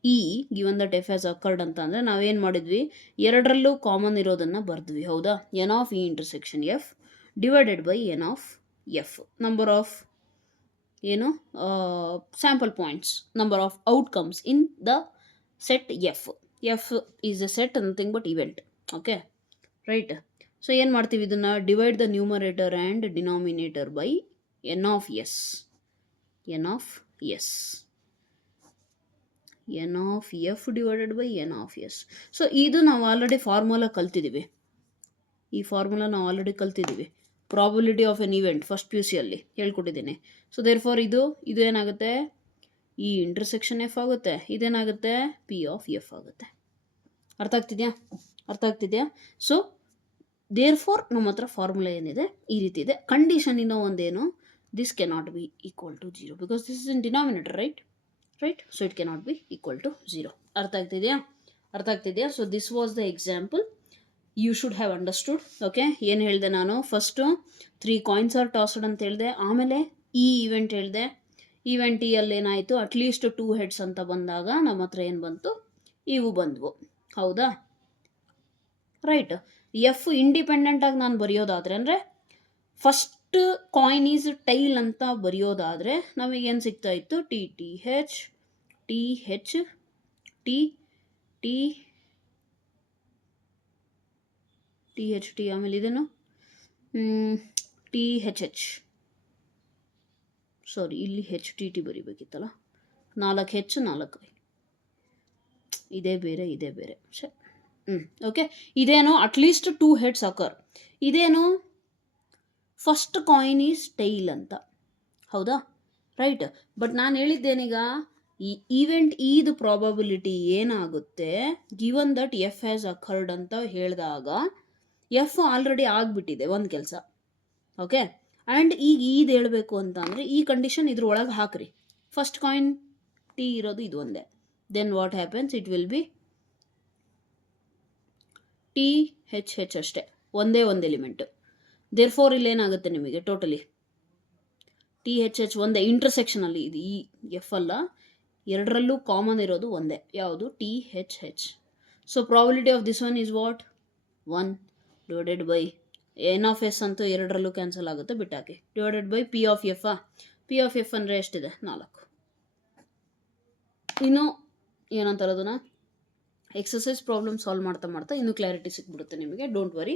E given that F has occurred ಅಂತ ಅಂದರೆ ನಾವೇನು ಮಾಡಿದ್ವಿ, ಎರಡರಲ್ಲೂ ಕಾಮನ್ ಇರೋದನ್ನು ಬರೆದ್ವಿ, ಹೌದಾ? N of E intersection F divided by N of F, number of ಏನು sample points, number of outcomes in the set F. F is a set, nothing but event. Okay right. So ಏನು ಮಾಡ್ತೀವಿ, ಇದನ್ನು divide the numerator and denominator by N of S. N of F divided by N of S. So ಇದು ನಾವು already formula ಕಲ್ತಿದ್ದೀವಿ. ಈ formula ನಾವು already ಕಲ್ತಿದ್ದೀವಿ. Probability of an event first PUC ಅಲ್ಲಿ ಹೇಳ್ಕೊಟ್ಟಿದ್ದೀನಿ. ಸೊ ದೇರ್ ಫಾರ್ ಇದು ಏನಾಗುತ್ತೆ, ಈ ಇಂಟರ್ಸೆಕ್ಷನ್ ಎಫ್ ಆಗುತ್ತೆ, ಇದೇನಾಗುತ್ತೆ, ಪಿ ಆಫ್ ಎಫ್ ಆಗುತ್ತೆ. ಅರ್ಥ ಆಗ್ತಿದೆಯಾ? ಸೊ ದೇರ್ ಫಾರ್ ನಮ್ಮ ಹತ್ರ ಫಾರ್ಮುಲಾ ಏನಿದೆ ಈ ರೀತಿ ಇದೆ. ಕಂಡೀಷನ್ ಇನ್ನೂ ಒಂದೇನು, this cannot be equal to 0 because this is in denominator, right. So it cannot be equal to 0. ಅರ್ಥ ಆಗ್ತಿದೆಯಾ? So this was the example. You should have understood. Okay, ಏನು ಹೇಳಿದೆ ನಾನು, ಫಸ್ಟು 3 ಕಾಯಿನ್ಸ್ ಆರ್ ಟಾಸ್ಡ್ ಅಂತ ಹೇಳಿದೆ. ಆಮೇಲೆ ಈ event ಹೇಳಿದೆ. ಇವೆಂಟ್ ಅಲ್ಲಿ ಏನಾಯಿತು, ಅಟ್ಲೀಸ್ಟ್ 2 ಹೆಡ್ಸ್ ಅಂತ ಬಂದಾಗ ನಮ್ಮ ಹತ್ರ ಏನು ಬಂತು, ಇವು ಬಂದವು, ಹೌದಾ? ರೈಟ್. ಎಫ್ ಇಂಡಿಪೆಂಡೆಂಟಾಗಿ ನಾನು ಬರೆಯೋದಾದರೆ ಅಂದರೆ ಫಸ್ಟ್ ಕಾಯಿನ್ ಈಸ್ ಟೈಲ್ ಅಂತ ಬರೆಯೋದಾದರೆ ನಮಗೇನು ಸಿಗ್ತಾ ಇತ್ತು, TH ಆಮೇಲೆ ಇದೇನು THH. ಸಾರಿ, ಇಲ್ಲಿ HTT ಬರಿಬೇಕಿತ್ತಲ್ಲ. 4H 4I, ಇದೇ ಬೇರೆ. ಓಕೆ, ಇದೇನು ಅಟ್ಲೀಸ್ಟ್ 2 ಹೆಡ್ಸ್ ಅಕರ್. ಇದೇನು ಫಸ್ಟ್ ಕಾಯಿನ್ ಈಸ್ ಟೈಲ್ ಅಂತ, ಹೌದಾ? ರೈಟ್. ಬಟ್ ನಾನು ಹೇಳಿದ್ದೇನೀಗ, ಈ ಈವೆಂಟ್ ಈದು ಪ್ರಾಬಬಿಲಿಟಿ ಏನಾಗುತ್ತೆ, given that F has occurred ಅಂತ ಹೇಳಿದಾಗ ಎಫ್ ಆಲ್ರೆಡಿ ಆಗಿಬಿಟ್ಟಿದೆ ಒಂದು ಕೆಲಸ, ಓಕೆ. ಆ್ಯಂಡ್ ಈಗ ಇದು ಹೇಳಬೇಕು ಅಂತ ಅಂದರೆ ಈ ಕಂಡೀಷನ್ ಇದ್ರೊಳಗೆ ಹಾಕ್ರಿ. ಫಸ್ಟ್ ಕಾಯಿನ್ ಟಿ ಇರೋದು ಇದು ಒಂದೇ. Then what happens, it will be T H H ಅಷ್ಟೇ, ಒಂದೇ ಒಂದು ಎಲಿಮೆಂಟು. ದೇರ್ಫೋರ್ ಇಲ್ಲೇನಾಗುತ್ತೆ ನಿಮಗೆ ಟೋಟಲಿ ಟಿ ಹೆಚ್ ಹೆಚ್ ಒಂದೇ ಇಂಟರ್ಸೆಕ್ಷನಲ್ಲಿ ಇದು. ಈ ಎಫ್ ಅಲ್ಲ, ಎರಡರಲ್ಲೂ ಕಾಮನ್ ಇರೋದು ಒಂದೇ, ಯಾವುದು T H H. So probability of this one is what 1 divided by N of S ಅಂತೂ ಎರಡರಲ್ಲೂ ಕ್ಯಾನ್ಸಲ್ ಆಗುತ್ತೆ, ಬಿಟ್ಟಾಕಿ, divided by P of F. P of F ಅಂದರೆ ಎಷ್ಟಿದೆ 4. ಇನ್ನು ಏನಂತಾರೆ ಅದನ್ನು ಎಕ್ಸಸೈಸ್ ಪ್ರಾಬ್ಲಮ್ ಸಾಲ್ವ್ ಮಾಡ್ತಾ ಮಾಡ್ತಾ ಇನ್ನೂ ಕ್ಲಾರಿಟಿ ಸಿಕ್ಬಿಡುತ್ತೆ ನಿಮಗೆ, ಡೋಂಟ್ ವರಿ.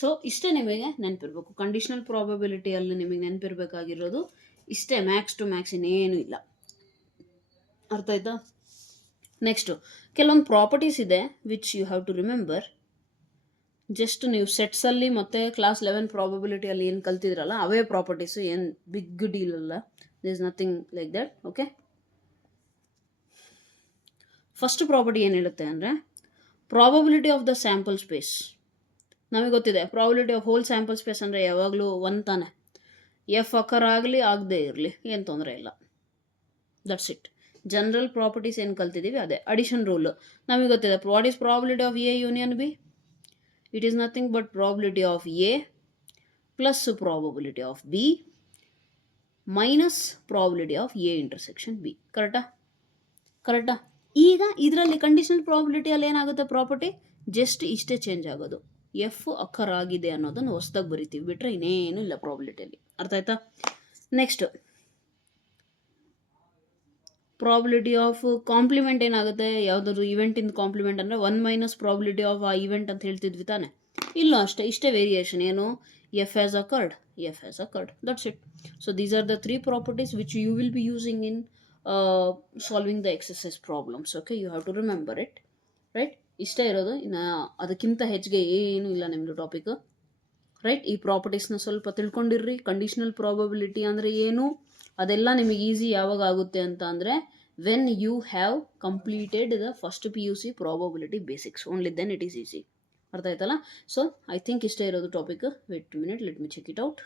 ಸೊ ಇಷ್ಟೇ ನಿಮಗೆ ನೆನಪಿರಬೇಕು. ಕಂಡೀಷನಲ್ ಪ್ರಾಬಬಿಲಿಟಿಯಲ್ಲಿ ನಿಮಗೆ ನೆನಪಿರಬೇಕಾಗಿರೋದು ಇಷ್ಟೇ, ಮ್ಯಾಕ್ಸ್ ಟು ಮ್ಯಾಕ್ಸ್, ಇನ್ನೇನು ಇಲ್ಲ. ಅರ್ಥ ಆಯ್ತಾ? ನೆಕ್ಸ್ಟು ಕೆಲವೊಂದು ಪ್ರಾಪರ್ಟೀಸ್ ಇದೆ which you have to remember. Just ನೀವು ಸೆಟ್ಸಲ್ಲಿ ಮತ್ತು ಕ್ಲಾಸ್ 11 ಪ್ರಾಬಬಿಲಿಟಿಯಲ್ಲಿ ಏನು ಕಲ್ತಿದ್ರಲ್ಲ ಅವೇ ಪ್ರಾಪರ್ಟೀಸು, ಏನು ಬಿಗ್ ಡೀಲ್ ಅಲ್ಲ. This is nothing like that, okay. First property ಏನು ಹೇಳುತ್ತೆ ಅಂದರೆ probability of the sample space. ನಮಗೆ ಗೊತ್ತಿದೆ probability of whole sample space ಅಂದರೆ ಯಾವಾಗಲೂ ಒಂದು ತಾನೆ. ಎಫ್ ಅಕರ್ ಆಗಲಿ ಆಗದೆ ಇರಲಿ ಏನು ತೊಂದರೆ ಇಲ್ಲ, ದಟ್ಸ್ ಇಟ್. ಜನರಲ್ ಪ್ರಾಪರ್ಟೀಸ್ ಏನು ಕಲ್ತಿದ್ದೀವಿ ಅದೇ. ಅಡಿಷನ್ ರೂಲು ನಮಗೆ ಗೊತ್ತಿದೆ. What is probability of A union B? It is nothing but probability of A plus probability of B minus probability of A intersection B. ಕರೆಕ್ಟಾ? ಈಗ ಇದರಲ್ಲಿ ಕಂಡೀಷನಲ್ ಪ್ರಾಬಬಿಲಿಟಿಯಲ್ಲಿ ಏನಾಗುತ್ತೆ property, just ಇಷ್ಟೇ ಚೇಂಜ್ ಆಗೋದು. ಎಫ್ ಅಕ್ಕರ್ ಆಗಿದೆ ಅನ್ನೋದನ್ನು ಹೊಸದಾಗಿ ಬರಿತೀವಿ, ಬಿಟ್ಟರೆ ಇನ್ನೇನು ಇಲ್ಲ ಪ್ರಾಬಬಿಲಿಟಿಯಲ್ಲಿ. ಅರ್ಥ ಆಯ್ತಾ? ನೆಕ್ಸ್ಟ್ ಪ್ರಾಬಬಿಲಿಟಿ ಆಫ್ ಕಾಂಪ್ಲಿಮೆಂಟ್ ಏನಾಗುತ್ತೆ, ಯಾವುದಾದ್ರು ಇವೆಂಟಿಂದ ಕಾಂಪ್ಲಿಮೆಂಟ್ ಅಂದರೆ 1 ಮೈನಸ್ ಪ್ರಾಬಬಿಲಿಟಿ ಆಫ್ ಆ ಇವೆಂಟ್ ಅಂತ ಹೇಳ್ತಿದ್ವಿ ತಾನೆ. ಇಲ್ಲೂ ಅಷ್ಟೇ, ಇಷ್ಟೇ ವೇರಿಯೇಷನ್. ಏನು, F has occurred, that's it. So these are the 3 properties which you will be using in solving the exercise problems. Okay, you have to remember it, right? ಇಷ್ಟೇ ಇರೋದು, ಇನ್ನು ಅದಕ್ಕಿಂತ ಹೆಚ್ಚಿಗೆ ಏನೂ ಇಲ್ಲ ನಿಮ್ಮದು ಟಾಪಿಕ್, ರೈಟ್? ಈ ಪ್ರಾಪರ್ಟೀಸ್ನ ಸ್ವಲ್ಪ ತಿಳ್ಕೊಂಡಿರ್ರಿ. ಕಂಡೀಷನಲ್ ಪ್ರಾಬಬಿಲಿಟಿ ಅಂದರೆ ಏನು ಅದೆಲ್ಲ ನಿಮಗೆ ಈಸಿ ಯಾವಾಗ ಆಗುತ್ತೆ ಅಂತ ಅಂದರೆ when you have completed the first PUC probability basics, only then it is easy. ಅರ್ಥ ಆಯ್ತಲ್ಲ? ಸೊ ಐ ಥಿಂಕ್ ಇಷ್ಟೇ ಇರೋದು topic. Wait minute, let me check it out.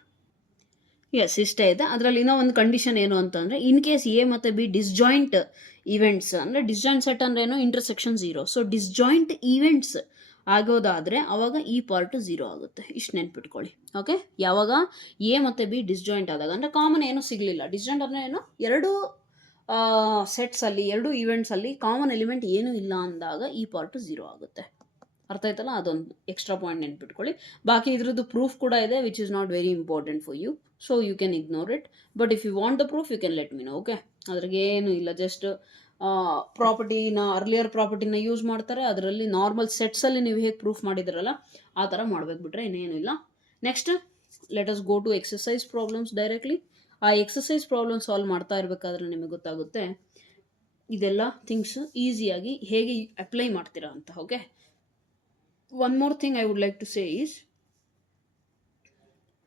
Yes, ಇಷ್ಟೇ ಇದೆ. ಅದರಲ್ಲಿ ಇನ್ನೂ ಒಂದು ಕಂಡೀಷನ್ ಏನು ಅಂತಂದರೆ ಇನ್ ಕೇಸ್ ಎ ಮತ್ತು ಬಿ ಡಿಸ್ಜಾಯಿಂಟ್ ಇವೆಂಟ್ಸ್, ಅಂದರೆ ಡಿಸ್ಜಾಯಿಂಟ್ ಸೆಟ್ ಅಂದ್ರೆ ಏನು, ಇಂಟರ್ಸೆಕ್ಷನ್ 0. ಸೊ ಡಿಸ್ಜಾಯಿಂಟ್ ಈವೆಂಟ್ಸ್ ಆಗೋದಾದರೆ ಆವಾಗ ಈ ಪಾರ್ಟ್ 0 ಆಗುತ್ತೆ. ಇಷ್ಟು ನೆನ್ಪಿಟ್ಕೊಳ್ಳಿ, ಓಕೆ? ಯಾವಾಗ ಎ ಮತ್ತು ಬಿ ಡಿಸ್ಜಾಯಿಂಟ್ ಆದಾಗ, ಅಂದರೆ ಕಾಮನ್ ಏನೂ ಸಿಗಲಿಲ್ಲ. ಡಿಸ್ಜಾಯಿಂಟ್ ಅಂದರೆ ಏನು, ಎರಡು ಸೆಟ್ಸಲ್ಲಿ, ಎರಡು ಈವೆಂಟ್ಸಲ್ಲಿ ಕಾಮನ್ ಎಲಿಮೆಂಟ್ ಏನೂ ಇಲ್ಲ ಅಂದಾಗ ಈ ಪಾರ್ಟ್ 0 ಆಗುತ್ತೆ. ಅರ್ಥ ಆಯ್ತಲ್ಲ? ಅದೊಂದು ಎಕ್ಸ್ಟ್ರಾ ಪಾಯಿಂಟ್ ನೆನ್ಪಿಟ್ಕೊಳ್ಳಿ. ಬಾಕಿ ಇದ್ರದ್ದು ಪ್ರೂಫ್ ಕೂಡ ಇದೆ which is not very important for you, so you can ignore it. But if you want the proof you can let me know, okay? ಅದ್ರಾಗೆ ಏನೂ ಇಲ್ಲ, ಜಸ್ಟ್ ಪ್ರಾಪರ್ಟಿನ, ಅರ್ಲಿಯರ್ ಪ್ರಾಪರ್ಟಿನ ಯೂಸ್ ಮಾಡ್ತಾರೆ. ಅದರಲ್ಲಿ ನಾರ್ಮಲ್ ಸೆಟ್ಸಲ್ಲಿ ನೀವು ಹೇಗೆ ಪ್ರೂಫ್ ಮಾಡಿದ್ರಲ್ಲ ಆ ಥರ ಮಾಡಬೇಕು, ಬಿಟ್ರೆ ಇನ್ನೇನು ಇಲ್ಲ. Next let us go to exercise problems directly. ಆ ಎಕ್ಸಸೈಸ್ ಪ್ರಾಬ್ಲಮ್ ಸಾಲ್ವ್ ಮಾಡ್ತಾ ಇರಬೇಕಾದ್ರೆ ನಿಮಗೆ ಗೊತ್ತಾಗುತ್ತೆ ಇದೆಲ್ಲ ಥಿಂಗ್ಸ್ ಈಸಿಯಾಗಿ ಹೇಗೆ ಅಪ್ಲೈ ಮಾಡ್ತೀರಾ ಅಂತ, okay? One more thing I would like to say is,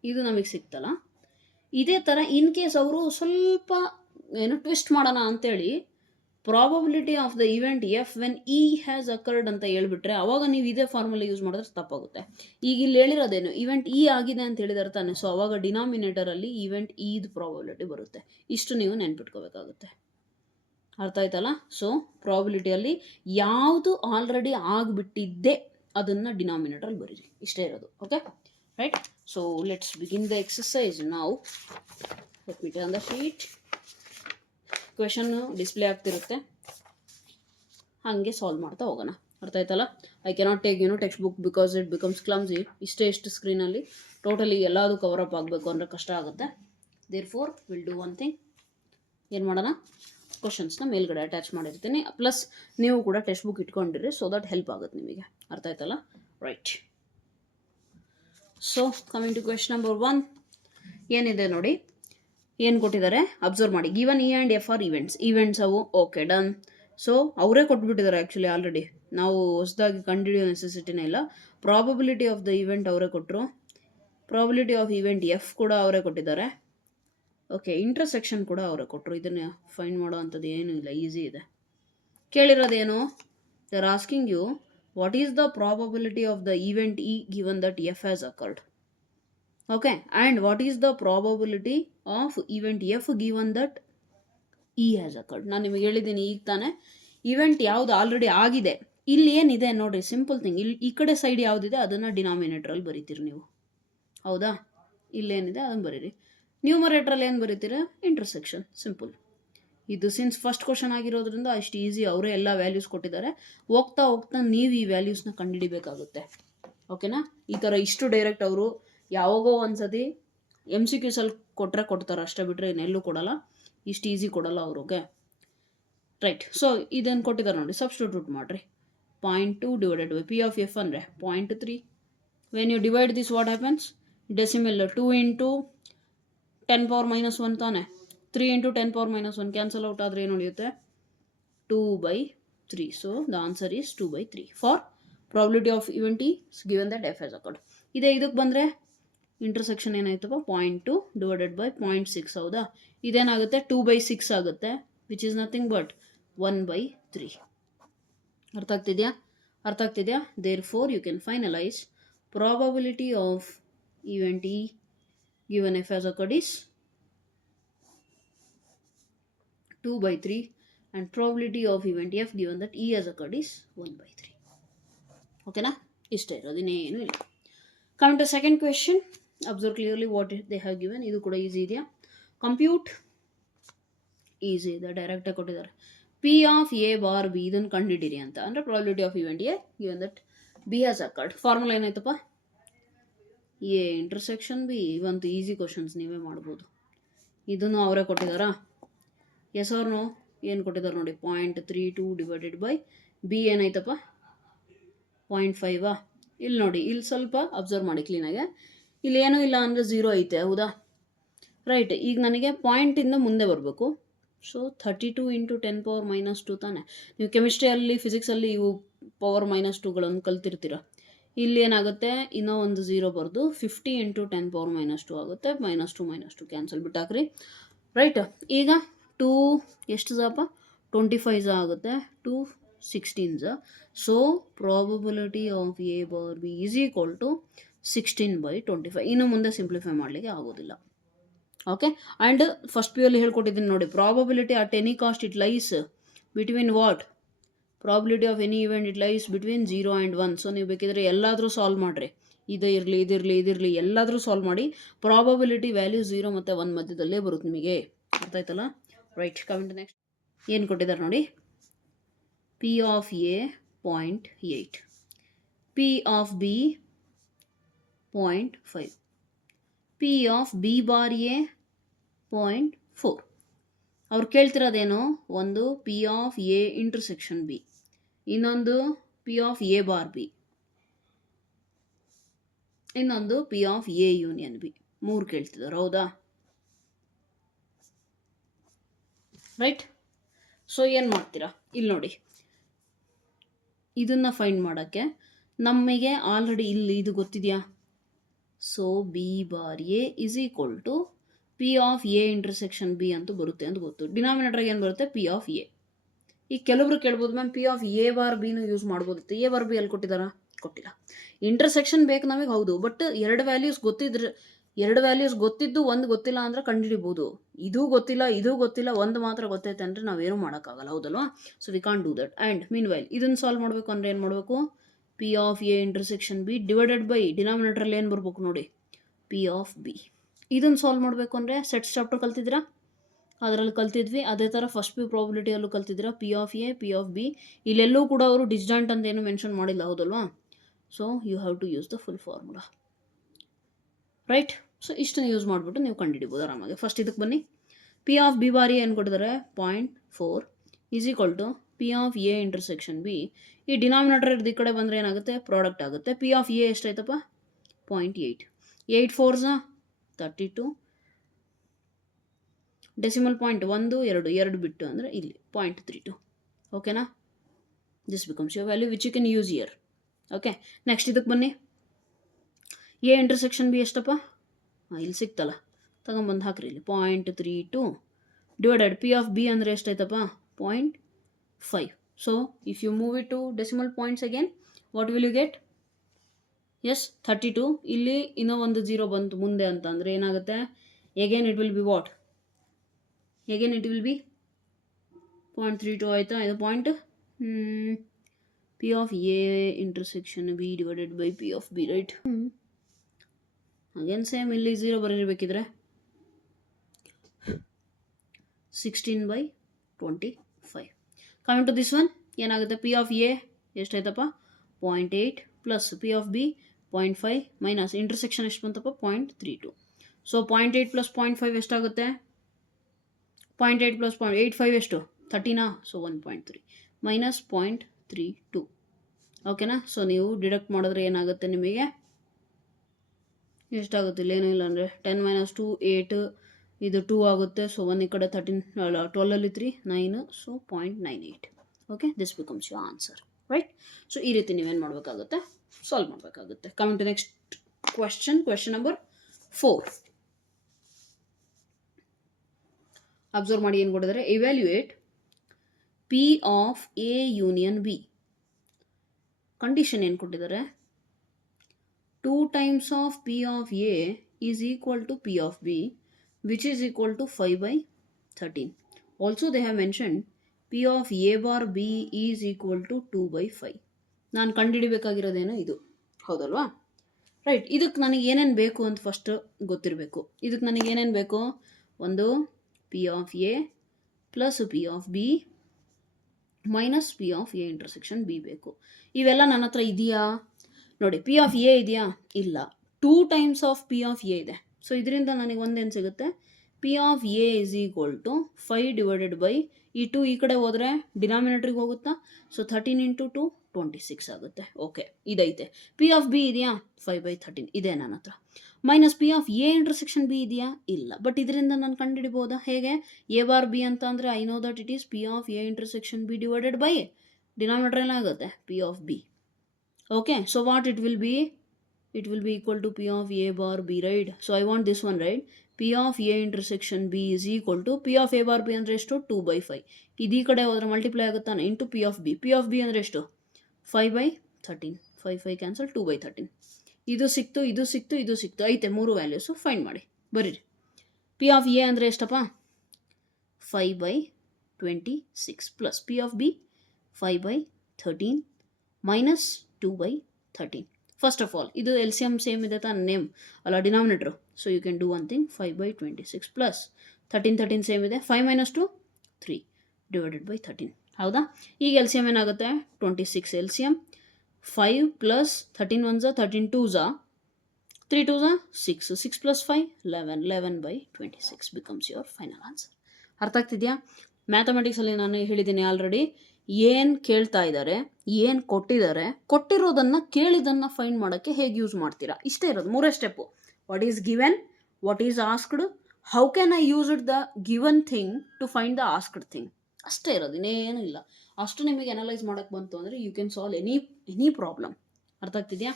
ಇದು ನಮಗೆ ಸಿಕ್ತಲ್ಲ, ಇದೇ ಥರ ಇನ್ ಕೇಸ್ ಅವರು ಸ್ವಲ್ಪ ಏನು ಟ್ವಿಸ್ಟ್ ಮಾಡೋಣ ಅಂತೇಳಿ probability of the event F when E has occurred ಅಂತ ಹೇಳ್ಬಿಟ್ರೆ ಅವಾಗ ನೀವು ಇದೇ ಫಾರ್ಮುಲಾ ಯೂಸ್ ಮಾಡಿದ್ರೆ ತಪ್ಪಾಗುತ್ತೆ. ಈಗ ಇಲ್ಲಿ ಹೇಳಿರೋದೇನು, ಇವೆಂಟ್ ಇ ಆಗಿದೆ ಅಂತ ಹೇಳಿದಾರೆ ತಾನೆ. ಸೊ ಅವಾಗ ಡಿನಾಮಿನೇಟರಲ್ಲಿ ಇವೆಂಟ್ ಇದ್ ಪ್ರಾಬಬಿಲಿಟಿ ಬರುತ್ತೆ. ಇಷ್ಟು ನೀವು ನೆನ್ಪಿಟ್ಕೋಬೇಕಾಗುತ್ತೆ. ಅರ್ಥ ಆಯ್ತಲ್ಲ? ಸೊ ಪ್ರಾಬಬಿಲಿಟಿಯಲ್ಲಿ ಯಾವುದು ಆಲ್ರೆಡಿ ಆಗಿಬಿಟ್ಟಿದ್ದೆ ಅದನ್ನು ಡಿನಾಮಿನೇಟರಲ್ಲಿ ಬರೀರಿ, ಇಷ್ಟೇ ಇರೋದು, okay? Right? So let's begin the exercise now. Let me turn the sheet. Question display ಆಗ್ತಿರುತ್ತೆ, ಹಾಗೆ ಸಾಲ್ವ್ ಮಾಡ್ತಾ ಹೋಗೋಣ. ಅರ್ಥ ಆಯ್ತಲ್ಲ? I cannot take textbook because it becomes clumsy. ಇಷ್ಟು ಸ್ಕ್ರೀನಲ್ಲಿ ಟೋಟಲಿ ಎಲ್ಲದೂ ಕವರ್ ಅಪ್ ಆಗಬೇಕು ಅಂದರೆ ಕಷ್ಟ ಆಗುತ್ತೆ. Therefore will do one thing. ಏನು ಮಾಡೋಣ, ಕ್ವಶನ್ಸ್ನ ಮೇಲ್ಗಡೆ ಅಟ್ಯಾಚ್ ಮಾಡಿರ್ತೀನಿ. ಪ್ಲಸ್ ನೀವು ಕೂಡ ಟೆಕ್ಸ್ಟ್ ಬುಕ್ ಇಟ್ಕೊಂಡಿರಿ, ಸೊ ದಟ್ ಹೆಲ್ಪ್ ಆಗುತ್ತೆ ನಿಮಗೆ. ಅರ್ಥ ಆಯ್ತಲ್ಲ? Right. So coming to question number 1 ಏನಿದೆ ನೋಡಿ, ಏನು ಕೊಟ್ಟಿದ್ದಾರೆ ಅಬ್ಸರ್ವ್ ಮಾಡಿ. Given E and F are events ಅವು, ಓಕೆ ಡನ್. ಸೊ ಅವರೇ ಕೊಟ್ಬಿಟ್ಟಿದ್ದಾರೆ ಆ್ಯಕ್ಚುಲಿ ಆಲ್ರೆಡಿ, ನಾವು ಹೊಸದಾಗಿ ಕಂಡುಹಿಡಿಯೋ ನೆಸೆಸಿಟಿನೇ ಇಲ್ಲ. ಪ್ರಾಬಬಿಲಿಟಿ ಆಫ್ ದ ಇವೆಂಟ್ ಅವರೇ ಕೊಟ್ಟರು, ಪ್ರಾಬಬಿಲಿಟಿ ಆಫ್ ಇವೆಂಟ್ ಎಫ್ ಕೂಡ ಅವರೇ ಕೊಟ್ಟಿದ್ದಾರೆ. ಓಕೆ, ಇಂಟರ್ಸೆಕ್ಷನ್ ಕೂಡ ಅವರೇ ಕೊಟ್ಟರು. ಇದನ್ನು ಫೈಂಡ್ ಮಾಡೋ ಅಂಥದ್ದು ಏನೂ ಇಲ್ಲ, ಈಸಿ ಇದೆ. ಕೇಳಿರೋದೇನು, they are asking you what is the probability of the event E given that F has occurred. Okay, and what is the probability of event F given that E has occurred. ನಾನು ನಿಮಗೆ ಹೇಳಿದ್ದೀನಿ ಈಗ ತಾನೇ, event ಯಾವುದು already ಆಗಿದೆ. ಇಲ್ಲಿ ಏನಿದೆ ನೋಡಿರಿ, ಸಿಂಪಲ್ ಥಿಂಗ್. ಇಲ್ಲಿ ಈ ಕಡೆ ಸೈಡ್ ಯಾವುದಿದೆ ಅದನ್ನು ಡಿನಾಮಿನೇಟ್ರಲ್ಲಿ ಬರೀತೀರಿ ನೀವು, ಹೌದಾ? ಇಲ್ಲೇನಿದೆ ಅದನ್ನು ಬರೀರಿ. ನ್ಯೂಮರೇಟ್ರಲ್ಲಿ ಏನು ಬರೀತೀರಾ? Intersection, simple. ಇದು ಸಿನ್ಸ್ ಫಸ್ಟ್ ಕ್ವಶನ್ ಆಗಿರೋದ್ರಿಂದ ಅಷ್ಟು ಈಸಿ, ಅವರೇ ಎಲ್ಲ ವ್ಯಾಲ್ಯೂಸ್ ಕೊಟ್ಟಿದ್ದಾರೆ. ಹೋಗ್ತಾ ಹೋಗ್ತಾ ನೀವು ಈ ವ್ಯಾಲ್ಯೂಸ್ನ ಕಂಡುಹಿಡಿಬೇಕಾಗುತ್ತೆ. ಓಕೆನಾ? ಈ ಥರ ಇಷ್ಟು ಡೈರೆಕ್ಟ್ ಅವರು ಯಾವಾಗೋ ಒಂದ್ಸತಿ MCQs ಕೊಡ್ತಾರೆ ಅಷ್ಟೇ, ಬಿಟ್ಟರೆ ಇನ್ನೆಲ್ಲೂ ಕೊಡಲ್ಲ. ಇಷ್ಟು ಈಸಿ ಕೊಡಲ್ಲ ಅವರು. Okay, right. ಸೊ ಇದನ್ನು ಕೊಟ್ಟಿದ್ದಾರೆ ನೋಡಿ, ಸಬ್ಸ್ಟಿಟ್ಯೂಟ್ ಮಾಡಿರಿ. 0.2 divided by P of F ಅಂದರೆ 0.3. When you divide this what happens? Decimal 2 into 10⁻⁻1 ತಾನೆ. 3 ಇಂಟು 10⁻⁻1 ಕ್ಯಾನ್ಸಲ್ ಔಟ್ ಆದರೆ ಏನು ಉಳಿಯುತ್ತೆ? 2/3. So the answer is 2/3 for probability of event is given that F has occurred. ಇದೇ ಇದಕ್ಕೆ ಬಂದರೆ intersection ಏನಾಯ್ತಪ್ಪ? 0.2 divided by 0.6. ಹೌದಾ? ಇದೇನಾಗುತ್ತೆ? 2/6 ಆಗುತ್ತೆ, ವಿಚ್ ಈಸ್ ನಥಿಂಗ್ ಬಟ್ 1/3. ಅರ್ಥ ಆಗ್ತಿದೆಯಾ? Therefore you can finalize probability of event E given F as occurred is 2/3 and probability of event F given that E has occurred is 1/3. ಓಕೆನಾ? ಇಷ್ಟೇ ಇರೋದು, ಇನ್ನೇನು ಇಲ್ಲ. Coming to second question, observe clearly what they have given. ಇದು ಕೂಡ easy ಇದೆಯಾ? Compute, easy ಇದೆ, ಡೈರೆಕ್ಟಾಗಿ ಕೊಟ್ಟಿದ್ದಾರೆ. P of A bar B ಇದನ್ನು ಕಂಡುಹಿಡಿರಿ ಅಂತ. ಅಂದರೆ probability of event A given that B has occurred. Formula ಏನಾಯ್ತಪ್ಪ? A intersection B. ಇವಂತೂ ಈಸಿ ಕ್ವಶನ್ಸ್, ನೀವೇ ಮಾಡ್ಬೋದು. ಇದನ್ನು ಅವರೇ ಕೊಟ್ಟಿದ್ದಾರಾ? S or no? ಏನು ಕೊಟ್ಟಿದ್ದಾರೆ ನೋಡಿ, 0.32 ಡಿವೈಡೆಡ್ ಬೈ ಬಿ ಏನಾಯ್ತಪ್ಪ? 0.5. ಇಲ್ಲಿ ನೋಡಿ, ಇಲ್ಲಿ ಸ್ವಲ್ಪ ಅಬ್ಸರ್ವ್ ಮಾಡಿ ಕ್ಲೀನಾಗೆ. ಇಲ್ಲಿ ಏನೂ ಇಲ್ಲ ಅಂದರೆ 0 ಐತೆ, ಹೌದಾ? ರೈಟ್. ಈಗ ನನಗೆ ಪಾಯಿಂಟಿಂದ ಮುಂದೆ ಬರಬೇಕು. ಸೊ 32 ಇಂಟು 10⁻⁻2 ತಾನೆ. ನೀವು ಕೆಮಿಸ್ಟ್ರಿಯಲ್ಲಿ, ಫಿಸಿಕ್ಸಲ್ಲಿ ಇವು ಪವರ್ -2ಗಳನ್ನು ಕಲ್ತಿರ್ತೀರ. ಇಲ್ಲಿ ಏನಾಗುತ್ತೆ? ಇನ್ನೂ ಒಂದು 0 ಬರೆದು 50 ಇಂಟು 10⁻⁻2 ಆಗುತ್ತೆ. -2 ಕ್ಯಾನ್ಸಲ್ ಬಿಟ್ಟಾಕ್ರಿ. ರೈಟ್. ಈಗ 2 ಎಷ್ಟು ಝಾಪ? 25 ಆಗುತ್ತೆ. 2 16. So probability of A bar B is equal to 16/25. ಇನ್ನು ಮುಂದೆ ಸಿಂಪ್ಲಿಫೈ ಮಾಡಲಿಕ್ಕೆ ಆಗೋದಿಲ್ಲ. ಓಕೆ, ಆ್ಯಂಡ್ ಫಸ್ಟ್ ಪಿ ಅಲ್ಲಿ ಹೇಳ್ಕೊಟ್ಟಿದ್ದೀನಿ ನೋಡಿ, probability at any cost it lies between what? Probability of any event it lies between 0 and 1. So ನೀವು ಬೇಕಿದ್ರೆ ಎಲ್ಲಾದರೂ solve ಮಾಡಿರಿ, ಇದಿರಲಿ ಎಲ್ಲಾದರೂ ಸಾಲ್ವ್ ಮಾಡಿ. ಪ್ರಾಬಬಿಲಿಟಿ ವ್ಯಾಲ್ಯೂ 0 ಮತ್ತು 1 ಮಧ್ಯದಲ್ಲೇ ಬರುತ್ತೆ ನಿಮಗೆ. ಅರ್ಥ ಆಯ್ತಲ್ಲ? ರೈಟ್. ಕಮಿಂಗ್ ಟು ನೆಕ್ಸ್ಟ್, ಏನು ಕೊಟ್ಟಿದ್ದಾರೆ ನೋಡಿ. P of A 0.8, P of B 0.5, P of B bar A 0.4. ಅವ್ರು ಕೇಳ್ತಿರೋದೇನು? ಒಂದು P of A intersection B, ಇನ್ನೊಂದು P of A bar B, ಇನ್ನೊಂದು P of A union B. 3 ಕೇಳ್ತಿದ್ದಾರೆ, ಹೌದಾ? ರೈಟ್. ಸೊ ಏನು ಮಾಡ್ತೀರಾ? ಇಲ್ಲಿ ನೋಡಿ, ಇದನ್ನು ಫೈಂಡ್ ಮಾಡೋಕ್ಕೆ ನಮಗೆ ಆಲ್ರೆಡಿ ಇಲ್ಲಿ ಇದು ಗೊತ್ತಿದೆಯಾ? So B bar A is equal to P of A intersection B ಅಂತೂ ಬರುತ್ತೆ ಅಂತ ಗೊತ್ತು. ಡಿನಾಮಿನೇಟರ್ಗೆ ಏನು ಬರುತ್ತೆ? P of A. ಈಗ ಕೆಲವರು ಕೇಳ್ಬೋದು, ma'am P of A bar ಬಿನೂ ಯೂಸ್ ಮಾಡ್ಬೋದಿತ್ತು. ಎ ಬಾರ್ ಬಿ ಎಲ್ಲಿ ಕೊಟ್ಟಿದ್ದಾರಾ? ಕೊಟ್ಟಿಲ್ಲ. ಇಂಟರ್ಸೆಕ್ಷನ್ ಬೇಕು ನಮಗೆ, ಹೌದು. ಬಟ್ ಎರಡು ವ್ಯಾಲ್ಯೂಸ್ ಗೊತ್ತಿದ್ದು ಒಂದು ಗೊತ್ತಿಲ್ಲ ಅಂದರೆ ಕಂಡುಹಿಡಿಬೋದು. ಇದು ಗೊತ್ತಿಲ್ಲ ಒಂದು ಮಾತ್ರ ಗೊತ್ತೈತೆ ಅಂದರೆ ನಾವೇನು ಮಾಡೋಕ್ಕಾಗಲ್ಲ, ಹೌದಲ್ವಾ? So we can't do that. And meanwhile ಇದನ್ನು ಸಾಲ್ವ್ ಮಾಡಬೇಕು ಅಂದರೆ ಏನು ಮಾಡಬೇಕು? P of A intersection B divided by ಡಿನಾಮಿನೇಟ್ರಲ್ಲಿ ಏನು ಬರ್ಬೇಕು ನೋಡಿ? P of B. ಇದನ್ನು ಸಾಲ್ವ್ ಮಾಡಬೇಕು ಅಂದರೆ ಸೆಟ್ಸ್ ಚಾಪ್ಟರ್ ಕಲ್ತಿದ್ದೀರಾ? ಅದರಲ್ಲಿ ಕಲ್ತಿದ್ವಿ. ಅದೇ ಥರ ಫಸ್ಟ್ ಪಿ ಪ್ರಾಬಿಲಿಟಿಯಲ್ಲೂ ಕಲ್ತಿದ್ದೀರಾ. P of A, P of B. ಇಲ್ಲೆಲ್ಲೂ ಕೂಡ ಅವರು ಡಿಸ್ಜಾಯಿಂಟ್ ಅಂತ ಏನು ಮೆನ್ಷನ್ ಮಾಡಿಲ್ಲ, ಹೌದಲ್ವಾ? So you have to use the full formula. Right. So ಇಷ್ಟನ್ನು ಯೂಸ್ ಮಾಡಿಬಿಟ್ಟು ನೀವು ಕಂಡುಹಿಡಿಬೋದು ಆರಾಮಾಗಿ. ಫಸ್ಟ್ ಇದಕ್ಕೆ ಬನ್ನಿ. ಪಿ ಆಫ್ ಬಿ ಬಾರಿ ಏನು ಕೊಟ್ಟಿದ್ದಾರೆ? 0.4 is equal to P of A intersection B. ಈ ಡಿನಾಮಿನೇಟರ್ ಈ ಕಡೆ ಬಂದರೆ ಏನಾಗುತ್ತೆ? ಪ್ರಾಡಕ್ಟ್ ಆಗುತ್ತೆ. ಪಿ ಆಫ್ ಎ ಎಷ್ಟಾಯ್ತಪ್ಪ? 0.8. 8 4s 32. ಡೆಸಿಮಲ್ ಪಾಯಿಂಟ್ 1 2 ಬಿಟ್ಟು ಅಂದರೆ ಇಲ್ಲಿ 0.32. ಓಕೆನಾ? This becomes your value which you can use here. Okay, next ಇದಕ್ಕೆ ಬನ್ನಿ. ಎ ಇಂಟರ್ಸೆಕ್ಷನ್ ಬಿ ಎಷ್ಟಪ್ಪ? ಇಲ್ಲಿ ಸಿಕ್ತಲ್ಲ ತಗೊಂಬಂದು ಹಾಕ್ರಿ ಇಲ್ಲಿ 0.32 ಡಿವೈಡೆಡ್ ಪಿ ಆಫ್ ಬಿ ಅಂದರೆ ಎಷ್ಟಾಯ್ತಪ್ಪ 0.5. So if you move it two decimal points again what will you get? Yes 32. ಇಲ್ಲಿ ಇನ್ನೂ ಒಂದು 0 ಬಂತು ಮುಂದೆ ಅಂತ ಅಂದರೆ ಏನಾಗುತ್ತೆ? Again it will be what? Again it will be 0.32 ಆಯಿತಾ? ಇದು point P of A intersection B divided by P of B, right? Again same ಇಲ್ಲಿ 0 ಬರೀಬೇಕಿದ್ರೆ 16/25. ಕಮಿಂಗ್ ಟು ದಿಸ್ ಒನ್ ಏನಾಗುತ್ತೆ? ಪಿ ಆಫ್ ಎ ಎಷ್ಟಾಯ್ತಪ್ಪ 0.8 plus P of B 0.5 minus intersection ಎಷ್ಟು ಬಂತಪ್ಪ 0.32. So 0.8 plus 0.5 ಎಷ್ಟಾಗುತ್ತೆ? 0.8 plus 0.85 ಎಷ್ಟು? 13. So 1.3 minus 0.32. ಓಕೆನಾ? So ನೀವು ಡಿಡಕ್ಟ್ ಮಾಡಿದ್ರೆ ಏನಾಗುತ್ತೆ ನಿಮಗೆ? ಎಷ್ಟಾಗುತ್ತೆ? ಇಲ್ಲೇನೂ ಇಲ್ಲ ಅಂದರೆ 10 ಮೈನಸ್ 2 8, ಇದು 2 ಆಗುತ್ತೆ. ಸೊ 1 ಈ ಕಡೆ 13 12ಅಲ್ಲಿ 3 9, so 0.98. Okay, this becomes your answer, right? So ಈ ರೀತಿ ನೀವೇನು ಮಾಡಬೇಕಾಗುತ್ತೆ? ಸಾಲ್ವ್ ಮಾಡಬೇಕಾಗುತ್ತೆ. Coming to next question number 4. Observe ಮಾಡಿ ಏನು ಕೊಟ್ಟಿದ್ದಾರೆ? Evaluate P of A union B. Condition ಏನು ಕೊಟ್ಟಿದ್ದಾರೆ? 2 times of P of A is equal to P of B, which is equal to 5/13. Also they have mentioned P of A bar B is equal to 2/5. ನಾನು ಕಂಡುಹಿಡಿಬೇಕಾಗಿರೋದೇನೋ ಇದು, ಹೌದಲ್ವಾ? Right. ಇದಕ್ಕೆ ನನಗೆ ಏನೇನು ಬೇಕು ಅಂತ ಫಸ್ಟ್ ಗೊತ್ತಿರಬೇಕು. ಇದಕ್ಕೆ ನನಗೆ ಏನೇನು ಬೇಕು? ಒಂದು P of A plus P of B minus P of A intersection B ಬೇಕು. ಇವೆಲ್ಲ ನನ್ನ ಹತ್ರ ಇದೆಯಾ? ನೋಡಿ, ಪಿ ಆಫ್ ಎ ಇದೆಯಾ? ಇಲ್ಲ. 2 times of P of A ಇದೆ. ಸೊ ಇದರಿಂದ ನನಗೆ ಒಂದೇನು ಸಿಗುತ್ತೆ? P of A is equal to 5 divided by ಈ 2 ಈ ಕಡೆ ಹೋದರೆ ಡಿನಾಮಿನೇಟ್ರಿಗೆ ಹೋಗುತ್ತಾ? ಸೊ 13 ಇಂಟು 2 26 ಆಗುತ್ತೆ. ಓಕೆ, ಇದೈತೆ. ಪಿ ಆಫ್ ಬಿ ಇದೆಯಾ? 5/13 ಇದೆ ನನ್ನ ಹತ್ರ. Minus P of A intersection B ಇದೆಯಾ? ಇಲ್ಲ. ಬಟ್ ಇದರಿಂದ ನಾನು ಕಂಡುಹಿಡಿಬೋದಾ? ಹೇಗೆ? ಎ ಬಾರ್ ಬಿ ಅಂತ ಅಂದರೆ I know that it is P of A intersection B divided by denominator ಏನಾಗುತ್ತೆ? P of B. Okay, so what it will be? It will be equal to P of A bar B, right? So I want this one, right? P of A intersection B is equal to P of A bar B ಅಂದರೆ ಎಷ್ಟು? 2/5. ಇದು ಈ ಕಡೆ ಹೋದ್ರೆ multiply ಆಗುತ್ತಾನೆ into P of B. P of B ಅಂದರೆ ಎಷ್ಟು? 5/13. 5 cancel 2/13. ಇದು ಸಿಕ್ತು, ಇದು ಸಿಕ್ತು, ಇದು ಸಿಕ್ತು. ಐತೆ 3 ವ್ಯಾಲ್ಯೂಸು. ಫೈಂಡ್ ಮಾಡಿ ಬರೀರಿ. P of A ಅಂದರೆ ಎಷ್ಟಪ್ಪ? 5/26 plus P of B 5/13 minus 2/13. First of all ಇದು ಎಲ್ ಸಿ ಎಮ್ ಸೇಮ್ ಇದೆ ತಾನು, ನೇಮ್ ಅಲ್ಲ denominator. So you can do one thing, 5/26 plus 13 same ಇದೆ. 5 ಮೈನಸ್ 2 3 ಡಿವೈಡೆಡ್ ಬೈ 13. ಹೌದಾ? ಈಗ ಎಲ್ ಸಿ ಎಮ್ ಏನಾಗುತ್ತೆ? 26 L C M. 5 plus 13 1 13 2 3 2 6 6 plus 5 11 11/26 becomes your final answer. ಅರ್ಥ ಆಗ್ತಿದೆಯಾ? ಮ್ಯಾಥಮೆಟಿಕ್ಸಲ್ಲಿ ನಾನು ಹೇಳಿದ್ದೀನಿ ಆಲ್ರೆಡಿ. ಏನು ಕೇಳ್ತಾ ಇದ್ದಾರೆ, ಏನು ಕೊಟ್ಟಿದ್ದಾರೆ, ಕೊಟ್ಟಿರೋದನ್ನು ಕೇಳಿದ್ದನ್ನು ಫೈಂಡ್ ಮಾಡೋಕ್ಕೆ ಹೇಗೆ ಯೂಸ್ ಮಾಡ್ತೀರಾ, ಇಷ್ಟೇ ಇರೋದು. 3 step. What is given, what is asked, how can I use it the given thing to find the asked thing. ಅಷ್ಟೇ ಇರೋದು, ಇನ್ನೇನು ಇಲ್ಲ. ಅಷ್ಟು ನಿಮಗೆ ಅನಲೈಸ್ ಮಾಡೋಕ್ಕೆ ಬಂತು ಅಂದರೆ you can solve any problem. ಅರ್ಥ ಆಗ್ತಿದೆಯಾ?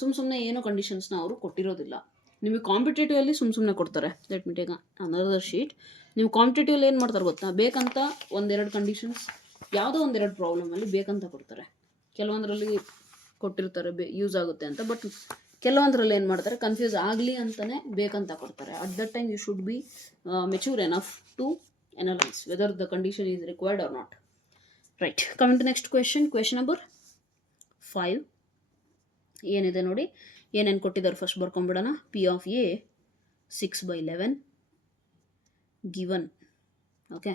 ಸುಮ್ಮನೆ ಏನೋ ಕಂಡೀಷನ್ಸ್ನ ಅವರು ಕೊಟ್ಟಿರೋದಿಲ್ಲ. ನಿಮಗೆ ಕಾಂಪಿಟೇಟಿವಲ್ಲಿ ಸುಮ್ಮನೆ ಕೊಡ್ತಾರೆ. Let me take another sheet. ನೀವು ಕಾಂಪಿಟೇಟಿವಲ್ಲಿ ಏನು ಮಾಡ್ತಾರೆ ಗೊತ್ತಾ? ಬೇಕಂತ ಒಂದೆರಡು ಕಂಡೀಷನ್ಸ್, ಯಾವುದೋ ಒಂದೆರಡು ಪ್ರಾಬ್ಲಮಲ್ಲಿ ಬೇಕಂತ ಕೊಡ್ತಾರೆ. ಕೆಲವೊಂದರಲ್ಲಿ ಕೊಟ್ಟಿರ್ತಾರೆ ಯೂಸ್ ಆಗುತ್ತೆ ಅಂತ, ಬಟ್ ಕೆಲವೊಂದರಲ್ಲಿ ಏನು ಮಾಡ್ತಾರೆ, ಕನ್ಫ್ಯೂಸ್ ಆಗಲಿ ಅಂತಲೇ ಬೇಕಂತ ಕೊಡ್ತಾರೆ. At that time you should be mature enough to analyse whether the condition is required or not. Right, coming to next question number 5. ಏನಿದೆ ನೋಡಿ, ಏನೇನು ಕೊಟ್ಟಿದ್ದಾರೆ ಫಸ್ಟ್ ಬರ್ಕೊಂಬಿಡೋಣ. P of A 6/11 given. Okay,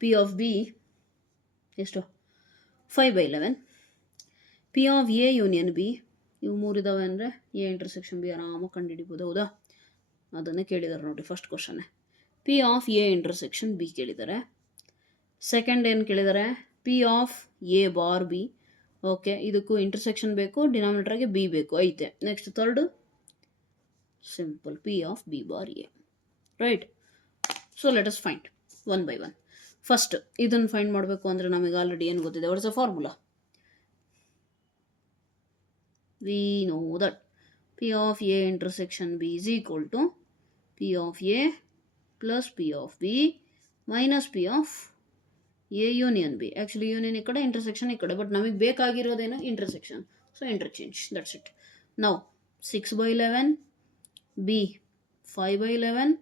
P of B ಎಷ್ಟು? 5/11. P of A union B, ಇವು 3 ಇದ್ದಾವೆ ಅಂದರೆ A intersection B ಆರಾಮಾಗಿ ಕಂಡುಹಿಡಿಬೋದು. ಹೌದಾ? ಅದನ್ನೇ ಕೇಳಿದ್ದಾರೆ ನೋಡಿ ಫಸ್ಟ್ ಕ್ವಶನ್ನೇ. P of A intersection B ಕೇಳಿದ್ದಾರೆ. ಸೆಕೆಂಡ್ ಏನು ಕೇಳಿದ್ದಾರೆ? P of A bar B. Okay, ಇದಕ್ಕೂ ಇಂಟರ್ಸೆಕ್ಷನ್ ಬೇಕು, ಡಿನಾಮಿನೇಟರ್ಗೆ ಬಿ ಬೇಕು, ಐತೆ. Next third simple P of B bar A. Right, so let us find one by one. First ಇದನ್ನು find ಮಾಡಬೇಕು ಅಂದರೆ ನಮಗೆ ಆಲ್ರೆಡಿ ಏನು ಗೊತ್ತಿದೆ? What's a formula? We know that P of A intersection B is equal to P of A plus P of B minus P of A union B. Actually union ಈ ಕಡೆ, intersection ಈ ಕಡೆ, but ನಮಗೆ ಬೇಕಾಗಿರೋದೇನು intersection. So interchange, that's it. ನಾವು 6/11, B 5/11,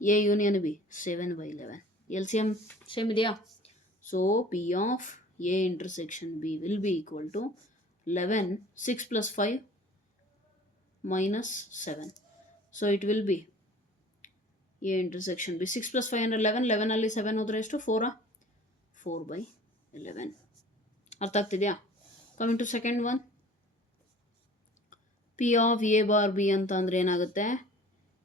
A union B 7/11. LCM same ಇದೆಯಾ? So P of A intersection B will be equal to 11, 6 + 5 minus 7. So it will be A intersection B. 6 + 5 ಅಂದರೆ 11, 11 ಅಲ್ಲಿ 7 ಹೋದರೆ ಎಷ್ಟು? 4/11. ಅರ್ಥ ಆಗ್ತಿದೆಯಾ? Coming to second one, P of A bar B ಅಂತ ಅಂದರೆ ಏನಾಗುತ್ತೆ?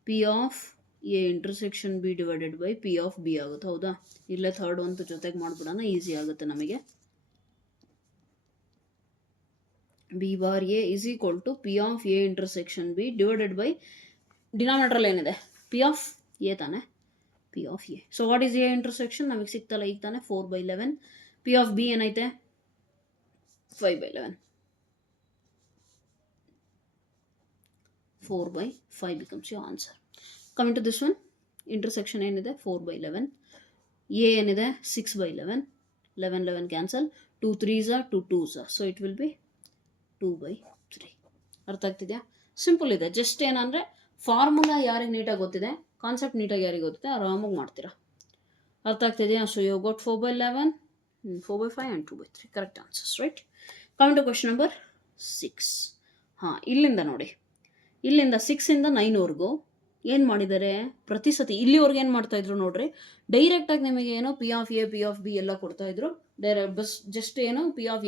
P of A intersection B divided by P of B ಆಗುತ್ತೆ. ಹೌದಾ? ಇಲ್ಲೇ ಥರ್ಡ್ ಒಂದು ಜೊತೆಗೆ ಮಾಡಿಬಿಡೋಣ, ಈಸಿ ಆಗುತ್ತೆ ನಮಗೆ. B bar A is equal to P of A intersection B divided by denominator ಏನಿದೆ? ಪಿ ಆಫ್ ಎ ತಾನೆ, P of A. So what is A intersection? ನಮಗೆ ಸಿಗ್ತಲ್ಲ ಈಗ ತಾನೆ, 4/11. ಪಿ ಆಫ್ ಬಿ ಏನೈತೆ? 5/11. 4/5 becomes your answer. Coming to this one, intersection ಏನಿದೆ? 4/11. A ಏನಿದೆ? 6/11. 11, 11 cancel. 2 3s are 2 2s are. So it will be 2/3. ಅರ್ಥ ಆಗ್ತಿದೆಯಾ? Simple ಇದೆ. ಜಸ್ಟ್ ಏನಂದರೆ ಫಾರ್ಮುಲಾ ಯಾರಿಗೆ ನೀಟಾಗಿ ಗೊತ್ತಿದೆ, ಕಾನ್ಸೆಪ್ಟ್ ನೀಟಾಗಿ ಯಾರಿಗೆ ಗೊತ್ತಿದೆ, ಆರಾಮಾಗಿ ಮಾಡ್ತೀರಾ. ಅರ್ಥ ಆಗ್ತಿದೆಯಾ? So you got 4/11, 4/5 and 2/3. Correct answers, right? Coming to question number 6. ಹಾಂ, ಇಲ್ಲಿಂದ ನೋಡಿ, ಇಲ್ಲಿಂದ 6ಇಂದ 9ವರೆಗೂ ಏನು ಮಾಡಿದ್ದಾರೆ? ಪ್ರತಿ ಸತಿ ಇಲ್ಲಿವರೆಗೆ ಏನು ಮಾಡ್ತಾಯಿದ್ರು ನೋಡ್ರಿ, ಡೈರೆಕ್ಟಾಗಿ ನಿಮಗೆ ಏನೋ P of A, P of B ಎಲ್ಲ ಕೊಡ್ತಾಯಿದ್ರು. ಜಸ್ಟ್ ಏನೋ P of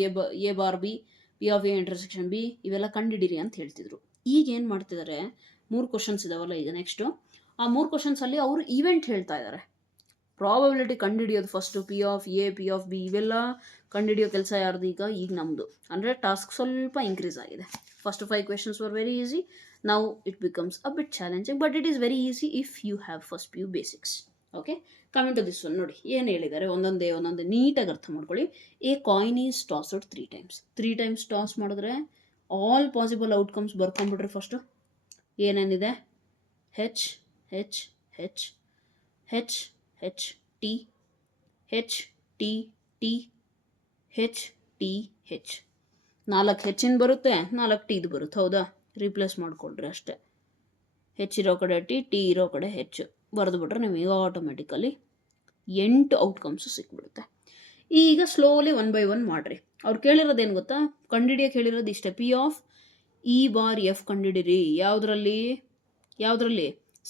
A bar B, P of A intersection B ಇವೆಲ್ಲ ಕಂಡಿಡಿರಿ ಅಂತ ಹೇಳ್ತಿದ್ರು. ಈಗ ಏನು ಮಾಡ್ತಿದ್ದಾರೆ? 3 ಕ್ವಶನ್ಸ್ ಇದಾವಲ್ಲ ಈಗ ನೆಕ್ಸ್ಟು, ಆ 3 ಕ್ವಶನ್ಸಲ್ಲಿ ಅವರು ಈವೆಂಟ್ ಹೇಳ್ತಾ ಇದ್ದಾರೆ. ಪ್ರಾಬಬಿಲಿಟಿ ಕಂಡುಹಿಡಿಯೋದು first, P of A, P of B ಇವೆಲ್ಲ ಕಂಡುಹಿಡಿಯೋ ಕೆಲಸ ಯಾರ್ದು ಈಗ ನಮ್ಮದು. ಅಂದರೆ ಟಾಸ್ಕ್ ಸ್ವಲ್ಪ ಇನ್ಕ್ರೀಸ್ ಆಗಿದೆ. First 5 questions were very easy. Now it becomes a bit challenging, but it is very easy if you have first few basics. Okay, coming to this one ನೋಡಿ, ಏನು ಹೇಳಿದ್ದಾರೆ ಒಂದೊಂದೇ ನೀಟಾಗಿ ಅರ್ಥ ಮಾಡ್ಕೊಳ್ಳಿ. A coin is tossed 3 times. 3 times toss ಮಾಡಿದ್ರೆ all possible outcomes ಬರ್ಕೊಂಡ್ಬಿಟ್ರೆ first ಏನೇನಿದೆ? H H H H H T H T T H T H. 4 ಹೆಚ್ಚಿನ ಬರುತ್ತೆ, 4 ಟಿದು ಬರುತ್ತೆ. ಹೌದಾ? ರೀಪ್ಲೇಸ್ ಮಾಡಿಕೊಳ್ರಿ ಅಷ್ಟೇ. ಹೆಚ್ ಇರೋ ಕಡೆ ಟಿ, ಟಿ ಇರೋ ಕಡೆ ಹೆಚ್ಚು ಬರೆದುಬಿಟ್ರೆ ನಿಮಗೆ ಆಟೋಮೆಟಿಕಲಿ 8 ಔಟ್ಕಮ್ಸು ಸಿಕ್ಬಿಡುತ್ತೆ. ಈಗ ಸ್ಲೋಲಿ 1 by 1 ಮಾಡಿರಿ. ಅವ್ರು ಕೇಳಿರೋದೇನು ಗೊತ್ತಾ? ಕಂಡಿಡಿಯೋಕೆ ಹೇಳಿರೋದು ಇಷ್ಟೇ, P of E bar F ಕಂಡಿಡಿರಿ. ಯಾವುದರಲ್ಲಿ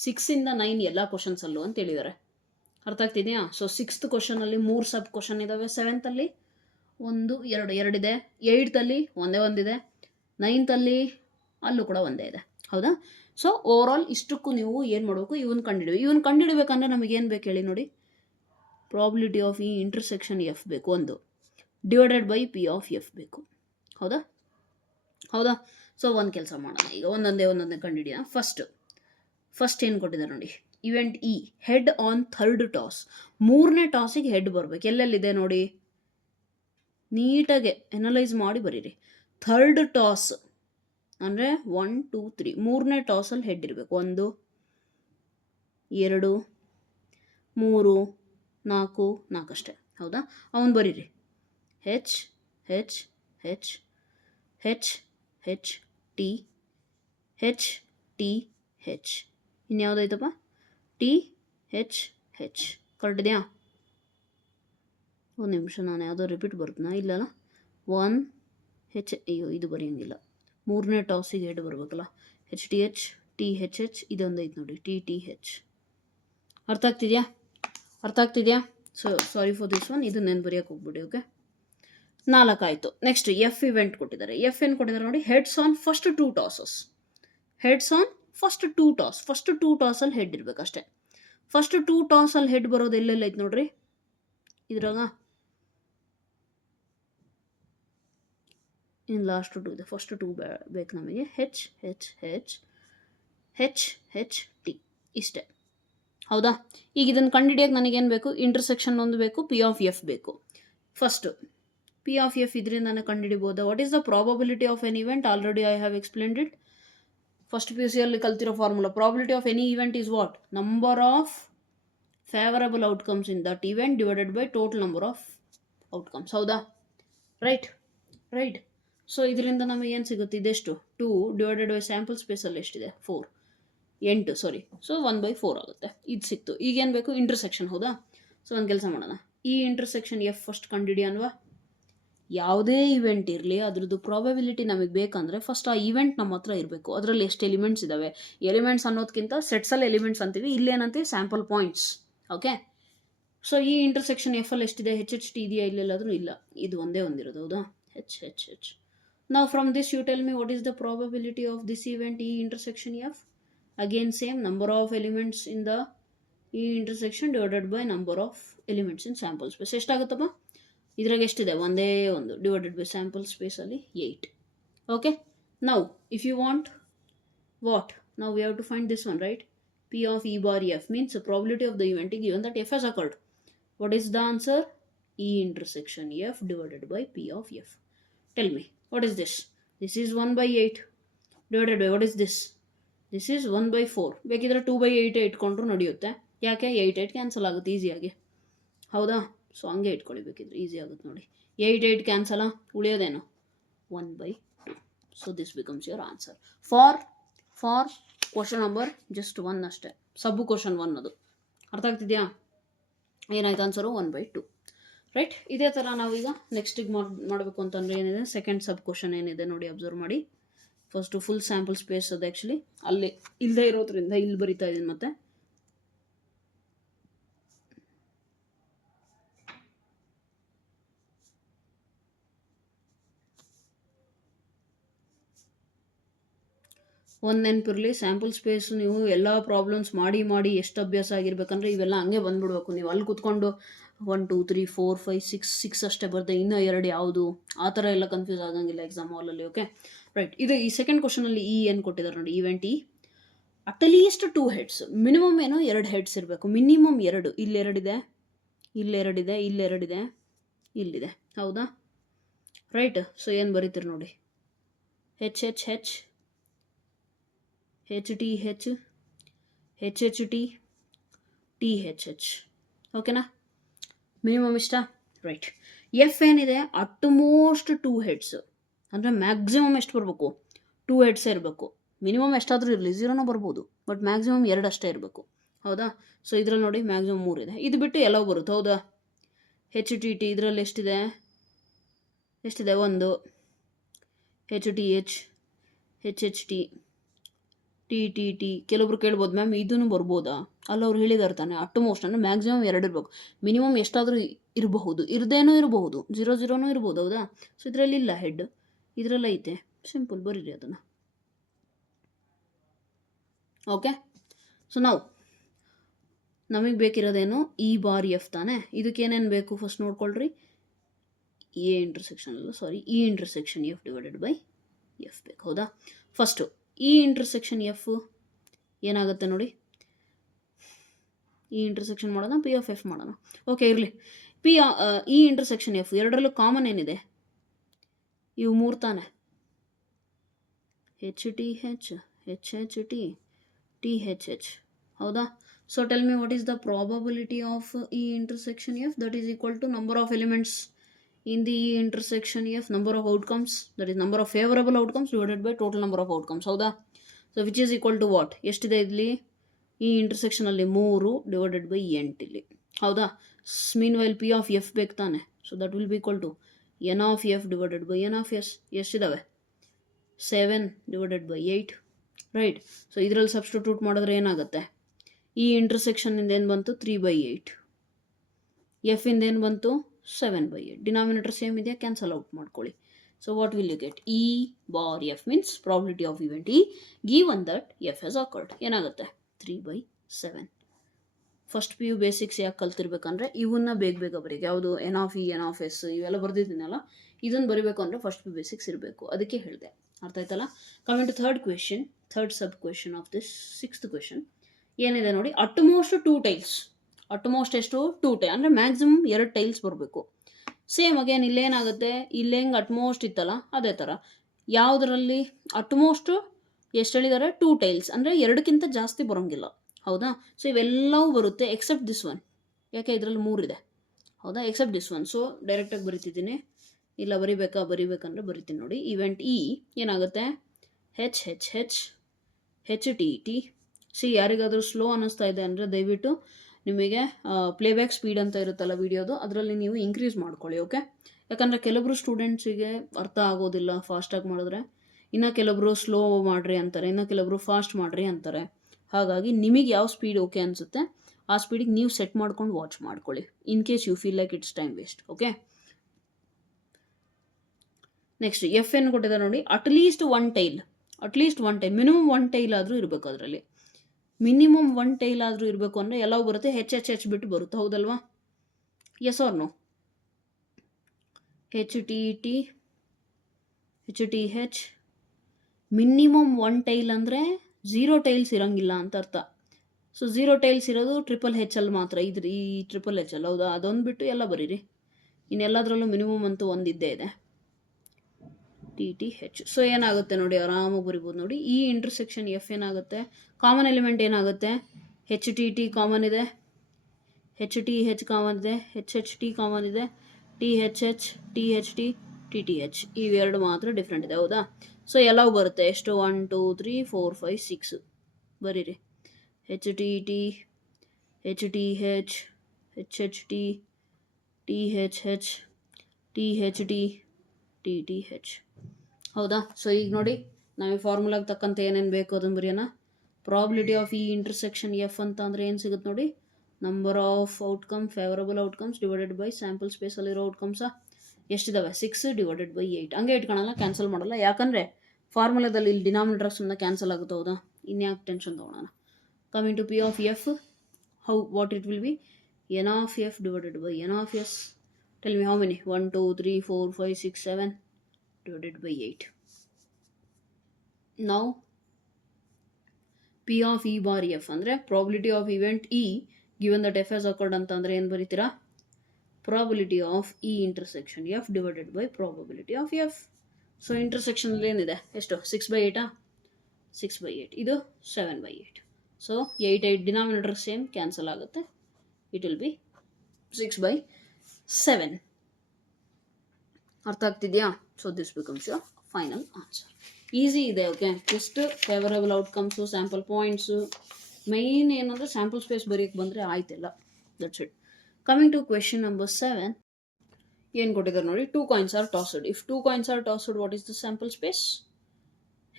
6ಇಂದ 9 ಎಲ್ಲ ಕ್ವಶನ್ಸಲ್ಲೂ ಅಂತ ಹೇಳಿದ್ದಾರೆ. ಅರ್ಥ ಆಗ್ತಿದೆಯಾ? ಸೊ 6th ಕ್ವಶನಲ್ಲಿ 3 ಸಬ್ ಕ್ವಶನ್ ಇದ್ದಾವೆ, 7th 1 2 ಇದೆ, 8th ಒಂದಿದೆ, 9th ಅಲ್ಲೂ ಕೂಡ ಒಂದೇ ಇದೆ. ಹೌದಾ? ಸೊ ಓವರಾಲ್ ಇಷ್ಟಕ್ಕೂ ನೀವು ಏನು ಮಾಡಬೇಕು? ಇವನ್ ಕಂಡುಹಿಡಬೇಕಂದ್ರೆ ನಮಗೇನು ಬೇಕು ಹೇಳಿ ನೋಡಿ? Probability of E intersection F ಬೇಕು, ಒಂದು divided by P of F ಬೇಕು. ಹೌದಾ? ಸೊ ಒಂದು ಕೆಲಸ ಮಾಡೋಣ, ಈಗ ಒಂದೊಂದೇ ಕಂಡುಹಿಡಿಯೋಣ. ಫಸ್ಟ್ ಏನು ಕೊಟ್ಟಿದ್ದಾರೆ ನೋಡಿ, event E head on 3rd toss. 3ನೇ ಟಾಸಿಗೆ ಹೆಡ್ ಬರಬೇಕು. ಎಲ್ಲೆಲ್ಲಿದೆ ನೋಡಿ, ನೀಟಾಗೆ ಎನಲೈಸ್ ಮಾಡಿ ಬರೀರಿ. 3rd ಟಾಸ್ ಅಂದರೆ 1 2 3, 3ನೇ ಟಾಸಲ್ಲಿ ಹೆಡ್ ಇರಬೇಕು. 1 2 3 4 4 ಅಷ್ಟೇ. ಹೌದಾ? ಅವನು ಬರೀರಿ. H H H H H T H T H. ಇನ್ಯಾವುದೈತಪ್ಪ? T H H. ಕರೆಕ್ಟ್ ಇದೆಯಾ? ಒಂದು ನಿಮಿಷ, ನಾನು ಯಾವುದೋ ರಿಪೀಟ್ ಬರ್ತೀನಾ? ಇಲ್ಲಲ್ಲ. 1 ಹೆಚ್, ಅಯ್ಯೋ ಇದು ಬರೆಯೋಂಗಿಲ್ಲ, 3ನೇ ಟಾಸಿಗೆ ಹೆಡ್ ಬರಬೇಕಲ್ಲ. ಹೆಚ್ ಟಿ ಹೆಚ್, ಟಿ ಹೆಚ್ ಹೆಚ್, ಇದೊಂದೈತೆ ನೋಡಿ, ಟಿ ಟಿ ಹೆಚ್. ಅರ್ಥ ಆಗ್ತಿದೆಯಾ? So sorry for this one, ಇದು ನೆನ್ ಬರೆಯೋಕೆ ಹೋಗ್ಬಿಡಿ. ಓಕೆ, 4 ಆಯಿತು. ನೆಕ್ಸ್ಟ್ ಎಫ್ ಇವೆಂಟ್ ಕೊಟ್ಟಿದ್ದಾರೆ. ಎಫ್ ಏನು ಕೊಟ್ಟಿದ್ದಾರೆ ನೋಡಿ, heads on first 2 tosses. Heads on first 2 toss. First 2 ಟಾಸಲ್ಲಿ ಹೆಡ್ ಇರಬೇಕಷ್ಟೇ. ಫಸ್ಟ್ 2 ಟಾಸಲ್ಲಿ ಹೆಡ್ ಬರೋದು ಎಲ್ಲೆಲ್ಲೈತೆ ನೋಡ್ರಿ, ಇದ್ರಾಗ ಇನ್ನು ಲಾಸ್ಟ್ 2 ಇದೆ. ಫಸ್ಟ್ 2 ಬೇಕು ನಮಗೆ. ಹೆಚ್ H H H H T, ಇಷ್ಟೇ. ಹೌದಾ? ಈಗ ಇದನ್ನು ಕಂಡುಹಿಡಿಯೋಕೆ ನನಗೇನು ಬೇಕು? ಇಂಟರ್ಸೆಕ್ಷನ್ ಒಂದು ಬೇಕು, ಪಿ ಆಫ್ ಎಫ್ ಬೇಕು. ಫಸ್ಟು ಪಿ ಆಫ್ ಎಫ್ ಇದರಿಂದ ನಾನು ಕಂಡುಹಿಡಿಬೋದಾ? What is the probability of an event? Already I have explained it. First P U ಸಿಯಲ್ಲಿ ಕಲ್ತಿರೋ formula, probability of any event is what? Number of favourable outcomes in that event divided by total number of outcomes. ಹೌದಾ? Right. So ಇದರಿಂದ ನಮಗೆ ಏನು ಸಿಗುತ್ತೆ? ಇದೆಷ್ಟು? 2 divided by sample ಸ್ಪೇಸಲ್ಲಿ ಎಷ್ಟಿದೆ? 4, 8 ಸಾರಿ. So 1/4 ಆಗುತ್ತೆ. ಇದು ಸಿಕ್ತು. ಈಗೇನು ಬೇಕು? ಇಂಟರ್ಸೆಕ್ಷನ್. ಹೌದಾ? ಸೊ ಒಂದು ಕೆಲಸ ಮಾಡೋಣ, ಈ ಇಂಟರ್ಸೆಕ್ಷನ್ ಎಫ್ ಫಸ್ಟ್ ಕಂಡಿಡಿ ಅಲ್ವಾ? ಯಾವುದೇ ಇವೆಂಟ್ ಇರಲಿ ಅದ್ರದ್ದು ಪ್ರಾಬಬಿಲಿಟಿ ನಮಗೆ ಬೇಕಂದರೆ ಫಸ್ಟ್ ಆ ಇವೆಂಟ್ ನಮ್ಮ ಹತ್ರ ಇರಬೇಕು. ಅದರಲ್ಲಿ ಎಷ್ಟು ಎಲಿಮೆಂಟ್ಸ್ ಇದ್ದಾವೆ? ಎಲಿಮೆಂಟ್ಸ್ ಅನ್ನೋದಕ್ಕಿಂತ ಸೆಟ್ಸಲ್ಲಿ ಎಲಿಮೆಂಟ್ಸ್ ಅಂತೀವಿ, ಇಲ್ಲೇನಂತೀವಿ? Sample points. ಓಕೆ. ಸೊ ಈ ಇಂಟರ್ಸೆಕ್ಷನ್ ಎಫ್ ಅಲ್ಲಿ ಎಷ್ಟಿದೆ? HH T ಇದೆಯಾ? ಇಲ್ಲೆಲ್ಲಾದರೂ ಇಲ್ಲ. ಇದು ಒಂದೇ ಒಂದಿರೋದು. ಹೌದಾ? H. Now from this you tell me what is the probability of this event E intersection F? Again same, number of elements in the E intersection divided by number of elements in sample space. ಎಷ್ಟಾಗುತ್ತಪ್ಪ? ಇದ್ರಾಗ ಎಷ್ಟಿದೆ? ಒಂದೇ ಒಂದು divided by sample ಸ್ಪೇಸಲ್ಲಿ 8. Okay. Now if you want what? ನಾವು we have to find this one, right? P of E bar F means the probability of the event given that F has occurred. What is the answer? E intersection F divided by P of F. Tell me, what is this? This is 1/8 divided by what is this? This is 1/4. ಬೇಕಿದ್ರೆ 2/8 ಇಟ್ಕೊಂಡ್ರು ನಡೆಯುತ್ತೆ. ಯಾಕೆ? 8 cancel ಆಗುತ್ತೆ ಈಸಿಯಾಗಿ. ಹೌದಾ? So ಹಂಗೆ ಇಟ್ಕೊಳ್ಳಿ, ಬೇಕಿದ್ರೆ easy ಆಗುತ್ತೆ ನೋಡಿ. 8 ಕ್ಯಾನ್ಸಲ, ಉಳಿಯೋದೇನು? 1/2. So this becomes your answer for question number just 1 ಅಷ್ಟೇ. ಸಬ್ ಕ್ವಶನ್ 1 ಅದು. ಅರ್ಥ ಆಗ್ತಿದೆಯಾ? ಏನಾಯ್ತು ಆನ್ಸರು? 1/2. ರೈಟ್. ಇದೇ ಥರ ನಾವೀಗ ನೆಕ್ಸ್ಟಿಗೆ ಮಾಡಬೇಕು ಅಂತಂದರೆ ಏನಿದೆ? ಸೆಕೆಂಡ್ ಸಬ್ ಕ್ವಶನ್ ಏನಿದೆ ನೋಡಿ, ಅಬ್ಸರ್ವ್ ಮಾಡಿ. ಫಸ್ಟು ಫುಲ್ ಸ್ಯಾಂಪಲ್ ಸ್ಪೇಸ್ ಅದು ಆ್ಯಕ್ಚುಲಿ ಅಲ್ಲಿ ಇಲ್ಲದೆ ಇರೋದ್ರಿಂದ ಇಲ್ಲಿ ಬರಿತಾ ಇದ್ದೀನಿ. ಮತ್ತೆ ಒಂದು ನೆನಪಿರಲಿ, ಸ್ಯಾಂಪಲ್ ಸ್ಪೇಸ್ ನೀವು ಎಲ್ಲ ಪ್ರಾಬ್ಲಮ್ಸ್ ಮಾಡಿ ಎಷ್ಟು ಅಭ್ಯಾಸ ಆಗಿರ್ಬೇಕಂದ್ರೆ ಇವೆಲ್ಲ ಹಂಗೆ ಬಂದುಬಿಡ್ಬೇಕು. ನೀವು ಅಲ್ಲಿ ಕೂತ್ಕೊಂಡು 1 2 3 4 5 6 ಅಷ್ಟೇ ಬರ್ದೆ, ಇನ್ನೂ 2 ಯಾವುದು ಆ ಥರ ಎಲ್ಲ ಕನ್ಫ್ಯೂಸ್ ಆಗಂಗಿಲ್ಲ ಎಕ್ಸಾಮ್ ಹಾಲಲ್ಲಿ. ಓಕೆ. ರೈಟ್. ಇದು ಈ ಸೆಕೆಂಡ್ ಕ್ವಶನಲ್ಲಿ ಈ ಏನು ಕೊಟ್ಟಿದ್ದಾರೆ ನೋಡಿ, ಇವೆಂಟ್ ಈ ಅಟ್ಲೀಸ್ಟ್ 2 ಹೆಡ್ಸ್, ಮಿನಿಮಮ್ ಏನೋ 2 ಹೆಡ್ಸ್ ಇರಬೇಕು. ಮಿನಿಮಮ್ 2. ಇಲ್ಲೆರಡಿದೆ, ಇಲ್ಲೆರಡಿದೆ, ಇಲ್ಲೆರಡಿದೆ, ಇಲ್ಲಿದೆ. ಹೌದಾ? ರೈಟ್. ಸೊ ಏನು ಬರೀತೀರಿ ನೋಡಿ, HH HTH HHT THH. ಓಕೆನಾ? ಮಿನಿಮಮ್ ಇಷ್ಟ. ರೈಟ್. ಎಫ್ ಏನಿದೆ? ಅಟ್ಮೋಸ್ಟ್ 2 ಹೆಡ್ಸ್, ಅಂದರೆ ಮ್ಯಾಕ್ಸಿಮಮ್ ಎಷ್ಟು ಬರಬೇಕು? 2 ಹೆಡ್ಸೇ ಇರಬೇಕು. ಮಿನಿಮಮ್ ಎಷ್ಟಾದರೂ ಇರಲಿ, 0 ಬರ್ಬೋದು, ಬಟ್ ಮ್ಯಾಕ್ಸಿಮಮ್ 2 ಅಷ್ಟೇ ಇರಬೇಕು. ಹೌದಾ? ಸೊ ಇದರಲ್ಲಿ ನೋಡಿ ಮ್ಯಾಕ್ಸಿಮಮ್ 3 ಇದೆ. ಇದು ಬಿಟ್ಟು ಎಲ್ಲವೂ ಬರುತ್ತೆ. ಹೌದಾ? HTT ಇದರಲ್ಲಿ ಎಷ್ಟಿದೆ? 1 HTH HHT TTT. ಕೆಲವೊಬ್ರು ಕೇಳ್ಬೋದು, ಮ್ಯಾಮ್ ಇದನ್ನು ಬರ್ಬೋದಾ? ಅಲ್ಲ, ಅವ್ರು ಹೇಳಿದಾರೆ ತಾನೆ ಅಟ್ಮೋಸ್ಟ್ ಅಂದರೆ ಮ್ಯಾಕ್ಸಿಮಮ್ 2 ಇರಬೇಕು. ಮಿನಿಮಮ್ ಎಷ್ಟಾದರೂ ಇರಬಹುದು, ಇರದೇನೂ ಇರಬಹುದು, 0 ಇರ್ಬೋದು. ಹೌದಾ? ಸೊ ಇದರಲ್ಲಿ ಇಲ್ಲ ಹೆಡ್, ಇದರಲ್ಲಿ ಐತೆ. ಸಿಂಪಲ್, ಬರೀರಿ ಅದನ್ನು. ಓಕೆ. ಸೊ ನಾವು ನಮಗೆ ಬೇಕಿರೋದೇನು? E bar F ತಾನೆ. ಇದಕ್ಕೇನೇನು ಬೇಕು ಫಸ್ಟ್ ನೋಡ್ಕೊಳ್ರಿ. E intersection F divided by F ಬೇಕು. ಹೌದಾ? ಫಸ್ಟು ಈ ಇಂಟರ್ಸೆಕ್ಷನ್ ಎಫ್ ಏನಾಗುತ್ತೆ ನೋಡಿ, ಈ ಇಂಟರ್ಸೆಕ್ಷನ್ ಮಾಡೋಣ, P of F ಮಾಡೋಣ. ಓಕೆ, ಇರಲಿ. ಈ ಇಂಟರ್ಸೆಕ್ಷನ್ ಎಫ್ ಎರಡರಲ್ಲೂ ಕಾಮನ್ ಏನಿದೆ? ಇವು 3 ತಾನೆ. HTH HHT THH. ಹೌದಾ? So tell me what is the probability of ಈ intersection F? That is equal to number of elements in the intersection F, number of outcomes, that is number of favorable outcomes divided by total number of outcomes. ಹೌದಾ? So which is equal to what? ಎಷ್ಟಿದೆ ಇಲ್ಲಿ? ಈ ಇಂಟರ್ಸೆಕ್ಷನಲ್ಲಿ 3 divided by 8 ಇಲ್ಲಿ. ಹೌದಾ? Meanwhile P of F ಬೇಕು ತಾನೆ. So that will be equal to N of F divided by N of S. ಎಷ್ಟಿದ್ದಾವೆ? 7 divided by 8. Right. So ಇದರಲ್ಲಿ substitute ಮಾಡಿದ್ರೆ ಏನಾಗುತ್ತೆ? ಈ ಇಂಟರ್ಸೆಕ್ಷನಿಂದ ಏನು ಬಂತು? 3/8. ಎಫ್ ಇಂದ ಏನು ಬಂತು? 7/8. ಡಿನಾಮಿನೇಟರ್ ಸೇಮ್ ಇದೆಯಾ? ಕ್ಯಾನ್ಸಲ್ ಔಟ್ ಮಾಡ್ಕೊಳ್ಳಿ. So what will you get? E bar F means probability of event E given that F has occurred. ಏನಾಗುತ್ತೆ? 3/7. ಫಸ್ಟ್ PU ಬೇಸಿಕ್ಸ್ ಯಾಕೆ ಕಲ್ತಿರ್ಬೇಕಂದ್ರೆ ಇವನ್ನ ಬೇಗ ಬರೀ, ಯಾವುದು N of E N of S ಇವೆಲ್ಲ ಬರ್ದಿದ್ದೀನಲ್ಲ, ಇದನ್ನು ಬರೀಬೇಕು ಅಂದರೆ ಫಸ್ಟ್ PU ಬೇಸಿಕ್ಸ್ ಇರಬೇಕು. ಅದಕ್ಕೆ ಹೇಳಿದೆ. ಅರ್ಥ ಆಯ್ತಲ್ಲ? Coming to third sub question of this 6th question ಏನಿದೆ ನೋಡಿ, ಅಟ್ಮೋಸ್ಟ್ 2 ಟೈಲ್ಸ್. ಅಟ್ಮೋಸ್ಟ್ ಎಷ್ಟು? 2 ಟೈಲ್ ಅಂದರೆ ಮ್ಯಾಕ್ಸಿಮಮ್ 2 ಟೈಲ್ಸ್ ಬರಬೇಕು. ಸೇಮ್ ಅಗೇನ್ ಇಲ್ಲೇನಾಗುತ್ತೆ? ಇಲ್ಲಿ ಹೆಂಗೆ ಅಟ್ಮೋಸ್ಟ್ ಇತ್ತಲ್ಲ ಅದೇ ಥರ. ಯಾವುದರಲ್ಲಿ ಅಟ್ಮೋಸ್ಟ್ ಎಷ್ಟು ಹೇಳಿದ್ದಾರೆ? 2 ಟೈಲ್ಸ್, ಅಂದರೆ 2ಕ್ಕಿಂತ ಜಾಸ್ತಿ ಬರೋಂಗಿಲ್ಲ. ಹೌದಾ? ಸೊ ಇವೆಲ್ಲವೂ ಬರುತ್ತೆ ಎಕ್ಸೆಪ್ಟ್ ದಿಸ್ ಒನ್. ಯಾಕೆ ಇದರಲ್ಲಿ 3 ಇದೆ. ಹೌದಾ? Accept this one. ಸೊ ಡೈರೆಕ್ಟಾಗಿ ಬರಿತಿದ್ದೀನಿ. ಇಲ್ಲ ಬರಿಬೇಕಂದ್ರೆ ಬರಿತೀನಿ ನೋಡಿ. ಇವೆಂಟ್ ಇ ಏನಾಗುತ್ತೆ? ಹೆಚ್ H H H T T. C ಯಾರಿಗಾದರೂ ಸ್ಲೋ ಅನ್ನಿಸ್ತಾ ಇದೆ ಅಂದರೆ ದಯವಿಟ್ಟು ನಿಮಗೆ ಪ್ಲೇಬ್ಯಾಕ್ ಸ್ಪೀಡ್ ಅಂತ ಇರುತ್ತಲ್ಲ ವಿಡಿಯೋದು, ಅದರಲ್ಲಿ ನೀವು ಇನ್ಕ್ರೀಸ್ ಮಾಡ್ಕೊಳ್ಳಿ. ಓಕೆ? ಯಾಕಂದರೆ ಕೆಲವರು ಸ್ಟೂಡೆಂಟ್ಸಿಗೆ ಅರ್ಥ ಆಗೋದಿಲ್ಲ ಫಾಸ್ಟಾಗಿ ಮಾಡಿದ್ರೆ, ಇನ್ನು ಕೆಲವರು ಸ್ಲೋ ಮಾಡಿರಿ ಅಂತಾರೆ, ಇನ್ನು ಕೆಲವರು ಫಾಸ್ಟ್ ಮಾಡಿರಿ ಅಂತಾರೆ. ಹಾಗಾಗಿ ನಿಮಗೆ ಯಾವ ಸ್ಪೀಡ್ ಓಕೆ ಅನಿಸುತ್ತೆ ಆ ಸ್ಪೀಡಿಗೆ ನೀವು ಸೆಟ್ ಮಾಡ್ಕೊಂಡು ವಾಚ್ ಮಾಡ್ಕೊಳ್ಳಿ, in case you feel like it's time waste. Okay? Next F ಏನು ಕೊಟ್ಟಿದ್ದಾರೆ ನೋಡಿ. At least one tail, minimum 1 tail ಆದರೂ ಇರಬೇಕು. ಅದರಲ್ಲಿ ಮಿನಿಮಮ್ 1 ಟೈಲ್ ಆದರೂ ಇರಬೇಕು ಅಂದರೆ ಎಲ್ಲವೂ ಬರುತ್ತೆ, ಹೆಚ್ ಹೆಚ್ ಹೆಚ್ ಬಿಟ್ಟು ಬರುತ್ತೆ. ಹೌದಲ್ವಾ? Yes or no? H T T H minimum 1 tail ಅಂದರೆ 0 ಟೈಲ್ಸ್ ಇರೋಂಗಿಲ್ಲ ಅಂತ ಅರ್ಥ. ಸೊ 0 ಟೈಲ್ಸ್ ಇರೋದು ಟ್ರಿಪಲ್ ಹೆಚ್ ಅಲ್ಲಿ ಮಾತ್ರ. ಈ ಟ್ರಿಪಲ್ ಹೆಚ್ ಅಲ್ಲಿ. ಹೌದಾ? ಅದೊಂದು ಬಿಟ್ಟು ಎಲ್ಲ ಬರೀರಿ. ಇನ್ನೆಲ್ಲದರಲ್ಲೂ ಮಿನಿಮಮ್ ಅಂತೂ ಒಂದು ಇದ್ದೇ ಇದೆ. ಟಿ ಟಿ ಹೆಚ್. ಸೊ ಏನಾಗುತ್ತೆ ನೋಡಿ, ಆರಾಮಾಗಿ ಬರಿಬೋದು ನೋಡಿ. ಈ ಇಂಟರ್ಸೆಕ್ಷನ್ ಎಫ್ ಏನಾಗುತ್ತೆ? ಕಾಮನ್ ಎಲಿಮೆಂಟ್ ಏನಾಗುತ್ತೆ? ಹೆಚ್ ಟಿ ಟಿ ಕಾಮನ್ ಇದೆ, ಹೆಚ್ ಟಿ ಹೆಚ್ ಕಾಮನ್ ಇದೆ, ಹೆಚ್ ಹೆಚ್ ಟಿ ಕಾಮನ್ ಇದೆ, T H H, T H T, T T H. ಇವೆರಡು ಮಾತ್ರ ಡಿಫ್ರೆಂಟ್ ಇದೆ. ಹೌದಾ? ಸೊ ಎಲ್ಲವೂ ಬರುತ್ತೆ. ಎಷ್ಟು? 1 2 3 4 5 6 ಬರೀರಿ. H T T H T H H H T, T H H, T H T, T T H. ಹೌದಾ? ಸೊ ಈಗ ನೋಡಿ, ನಾವು ಈ ಫಾರ್ಮುಲಾಗೆ ತಕ್ಕಂತೆ ಏನೇನು ಬೇಕು ಅದನ್ನು ಬರೆಯೋಣ. ಪ್ರಾಬಿಲಿಟಿ ಆಫ್ ಈ ಇಂಟರ್ಸೆಕ್ಷನ್ ಎಫ್ ಅಂತ ಅಂದರೆ ಏನು ಸಿಗುತ್ತೆ ನೋಡಿ? Number of outcome, favourable outcomes divided by sample ಸ್ಪೇಸಲ್ಲಿರೋ ಔಟ್ಕಮ್ಸಾ ಎಷ್ಟಿದ್ದಾವೆ? 6 ಡಿವೈಡೆಡ್ ಬೈ 8. ಹಂಗೆ ಇಟ್ಕೊಳ್ಳಲ್ಲ, ಕ್ಯಾನ್ಸಲ್ ಮಾಡಲ್ಲ. ಯಾಕಂದರೆ ಫಾರ್ಮುಲಾದಲ್ಲಿ ಇಲ್ಲಿ ಡಿನಾಮಿನೇಟರ್ ಸುಮ್ಮನೆ ಕ್ಯಾನ್ಸಲ್ ಆಗುತ್ತೆ. ಹೌದಾ? ಇನ್ಯಾಕೆ ಟೆನ್ಷನ್ ತೊಗೊಳೋಣ. Coming to P of F, what it will be? N of F divided by N of S. Tell me how many? 1 2 3 4 5 6 7 divided by 8. Now P of E bar F ಅಂದರೆ probability of event E given that F has occurred ಅಂತ ಅಂದರೆ ಏನು ಬರೀತೀರಾ? probability of E intersection F divided by probability of F. So ಇಂಟರ್ಸೆಕ್ಷನಲ್ಲಿ ಏನಿದೆ? ಎಷ್ಟು? 6/8. 6/8. ಇದು 7/8. ಸೊ 8 denominator same cancel ಆಗುತ್ತೆ. It will be 6/7. ಅರ್ಥ ಆಗ್ತಿದೆಯಾ? So this becomes your final answer. Easy ಇದೆ. Okay? Just favourable outcomes, sample points, main ಏನಂದರೆ ಸ್ಯಾಂಪಲ್ ಸ್ಪೇಸ್ ಬರೆಯೋಕ್ಕೆ ಬಂದರೆ ಆಯ್ತಿಲ್ಲ. That's it. Coming to question number 7. ಏನು ಕೊಟ್ಟಿದ್ದಾರೆ ನೋಡಿ. 2 coins are tossed. If 2 coins are tossed, what is the sample space?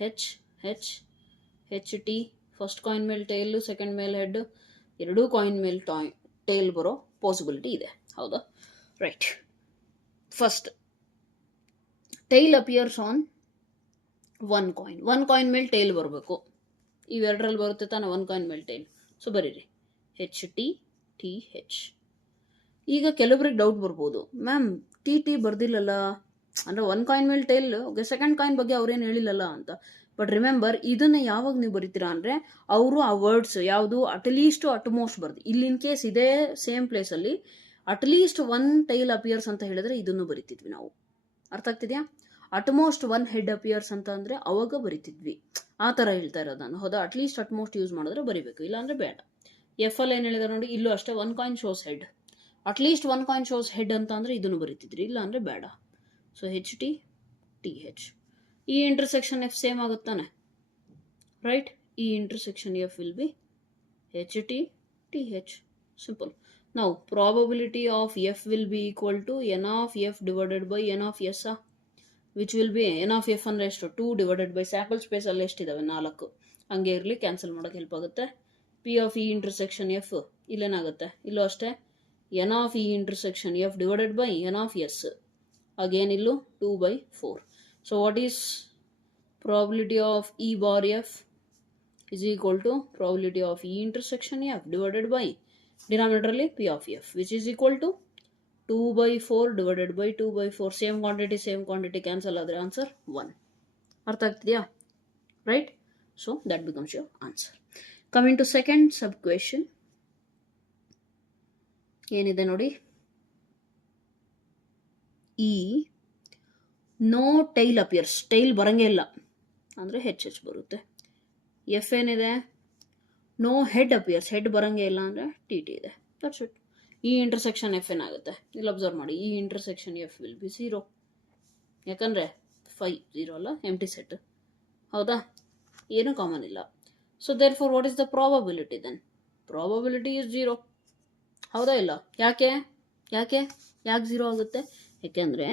H H H T. First coin ಮೇಲೆ tail, second ಮೇಲೆ head, ಎರಡೂ ಕಾಯಿನ್ ಮೇಲೆ ಟೈಲ್ ಬರೋ ಪಾಸಿಬಿಲಿಟಿ ಇದೆ. ಹೌದಾ? Right. First tail appears on 1 coin. 1 coin ಮೇಲೆ tail ಬರಬೇಕು. ಇವೆರಡರಲ್ಲಿ ಬರುತ್ತೆ ತಾನೆ 1 ಕಾಯಿನ್ ಮೇಲೆ ಟೈಲ್. ಸೊ ಬರೀರಿ ಹೆಚ್ ಟಿ ಟಿ ಹೆಚ್. ಈಗ ಕೆಲವರಿಗೆ ಡೌಟ್ ಬರ್ಬೋದು, ಮ್ಯಾಮ್ ಟಿ ಟಿ ಬರ್ದಿಲ್ಲಲ್ಲ, ಅಂದರೆ 1 ಕಾಯಿನ್ ಮೇಲೆ ಟೈಲ್, ಓಕೆ, ಸೆಕೆಂಡ್ ಕಾಯಿನ್ ಬಗ್ಗೆ ಅವ್ರೇನು ಹೇಳಿಲ್ಲಲ್ಲ ಅಂತ. ಬಟ್ ರಿಮೆಂಬರ್, ಇದನ್ನು ಯಾವಾಗ ನೀವು ಬರೀತೀರಾ ಅಂದರೆ ಅವರು ಆ ವರ್ಡ್ಸ್ ಯಾವುದು ಅಟ್ಲೀಸ್ಟು ಅಟ್ಮೋಸ್ಟ್ ಬರ್ದು, ಇಲ್ಲಿ ಇನ್ ಕೇಸ್ ಇದೇ ಸೇಮ್ ಪ್ಲೇಸಲ್ಲಿ ಅಟ್ಲೀಸ್ಟ್ 1 ಟೈಲ್ ಅಪಿಯರ್ಸ್ ಅಂತ ಹೇಳಿದ್ರೆ ಇದನ್ನು ಬರಿತಿದ್ವಿ ನಾವು. ಅರ್ಥ ಆಗ್ತಿದೆಯಾ? ಅಟ್ಮೋಸ್ಟ್ 1 ಹೆಡ್ ಅಪಿಯರ್ಸ್ ಅಂತ ಅಂದರೆ ಅವಾಗ ಬರಿತಿದ್ವಿ. ಆ ಥರ ಹೇಳ್ತಾ ಇರೋದು ನಾನು. ಹೌದಾ? ಅಟ್ಲೀಸ್ಟ್ ಅಟ್ಮೋಸ್ಟ್ ಯೂಸ್ ಮಾಡಿದ್ರೆ ಬರಿಬೇಕು, ಇಲ್ಲಾಂದರೆ ಬೇಡ. ಎಫ್ ಅಲ್ಲಿ ಏನು ಹೇಳಿದಾರೆ ನೋಡಿ, ಇಲ್ಲೂ ಅಷ್ಟೇ 1 coin shows head. At least 1 coin shows head ಅಂತ ಅಂದರೆ ಇದನ್ನು ಬರಿತಿದ್ರಿ, ಇಲ್ಲ ಅಂದರೆ ಬೇಡ. So H T T H. E intersection F same ಆಗುತ್ತಾನೆ, right? E intersection F will be H T T H. Simple. ನಾವು probability of F will be equal to n of F divided by N of S, which will be n of F ಅಂದರೆ ಎಷ್ಟು? 2 divided by sample ಸ್ಪೇಸಲ್ಲಿ ಎಷ್ಟಿದ್ದಾವೆ? 4. ಹಂಗೆ ಇರಲಿ, cancel ಮಾಡೋಕ್ಕೆ help ಆಗುತ್ತೆ. P of E intersection F ಇಲ್ಲೇನಾಗುತ್ತೆ? ಇಲ್ಲೂ ಅಷ್ಟೇ n of E intersection F divided by N of S. Again ಇಲ್ಲೂ 2/4. So what is probability of E bar F is equal to probability of E intersection F divided by denominatorly P of F, which is equal to 2/4 divided by 2/4. Same quantity cancel adre answer 1. ಅರ್ಥ ಆಗ್ತಿದೆಯಾ? Right? So that becomes your answer. Coming to second sub question. ಏನಿದೆ ನೋಡಿ, ಈ no tail appears. Tail ಬರಂಗೇ ಇಲ್ಲ ಅಂದರೆ ಹೆಚ್ ಹೆಚ್ ಬರುತ್ತೆ. F ಏನಿದೆ, no head appears, head ಬರೋಂಗೆ ಇಲ್ಲ ಅಂದರೆ ಟಿ ಟಿ ಇದೆ. That's it. ಈ ಇಂಟರ್ಸೆಕ್ಷನ್ ಎಫ್ ಏನಾಗುತ್ತೆ ಇಲ್ಲಿ ಅಬ್ಸರ್ವ್ ಮಾಡಿ, ಈ ಇಂಟರ್ಸೆಕ್ಷನ್ ಎಫ್ ವಿಲ್ ಬಿ 0, ಯಾಕಂದರೆ 5 0 ಅಲ್ಲ, ಎಂಟಿ ಸೆಟ್. ಹೌದಾ, ಏನೂ ಕಾಮನ್ ಇಲ್ಲ. So therefore what is the probability then? Probability is 0. ಹೌದಾ ಇಲ್ಲ? ಯಾಕೆ 0 ಆಗುತ್ತೆ? ಯಾಕೆಂದರೆ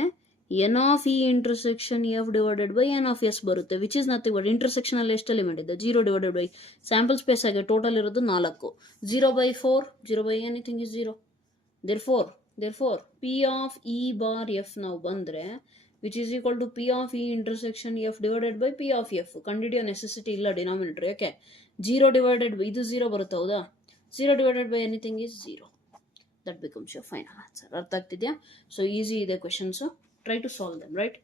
N of E intersection F divided by N of S ಬರುತ್ತೆ, ವಿಚ್ ಇಸ್ ನಥಿಂಗ್ ಬಟ್ ಇಂಟರ್ಸೆಕ್ಷನಲ್ಲಿ ಎಷ್ಟು ಎಲಿಮೆಂಟ್ ಇದೆ? 0 ಡಿವೈಡೆಡ್ ಬೈ ಸ್ಯಾಂಪಲ್ ಸ್ಪೇಸ್ ಆಗಿ ಟೋಟಲ್ ಇರೋದು 4. 0 by 4, 0 by anything is 0. therefore P of E bar F ನಾವು ಬಂದರೆ which is equal to P of E intersection F divided by P of F. ಕಂಡುಹಿಡಿಯೋ necessity ಇಲ್ಲ denominator. ಯಾಕೆ? 0 divided by ಇದು 0 ಬರುತ್ತೆ. ಹೌದಾ? 0 divided by anything is 0. That becomes your final answer. ಅರ್ಥ ಆಗ್ತಿದೆಯಾ? ಸೊ ಈಸಿ ಇದೆ questions, try to solve them. Right,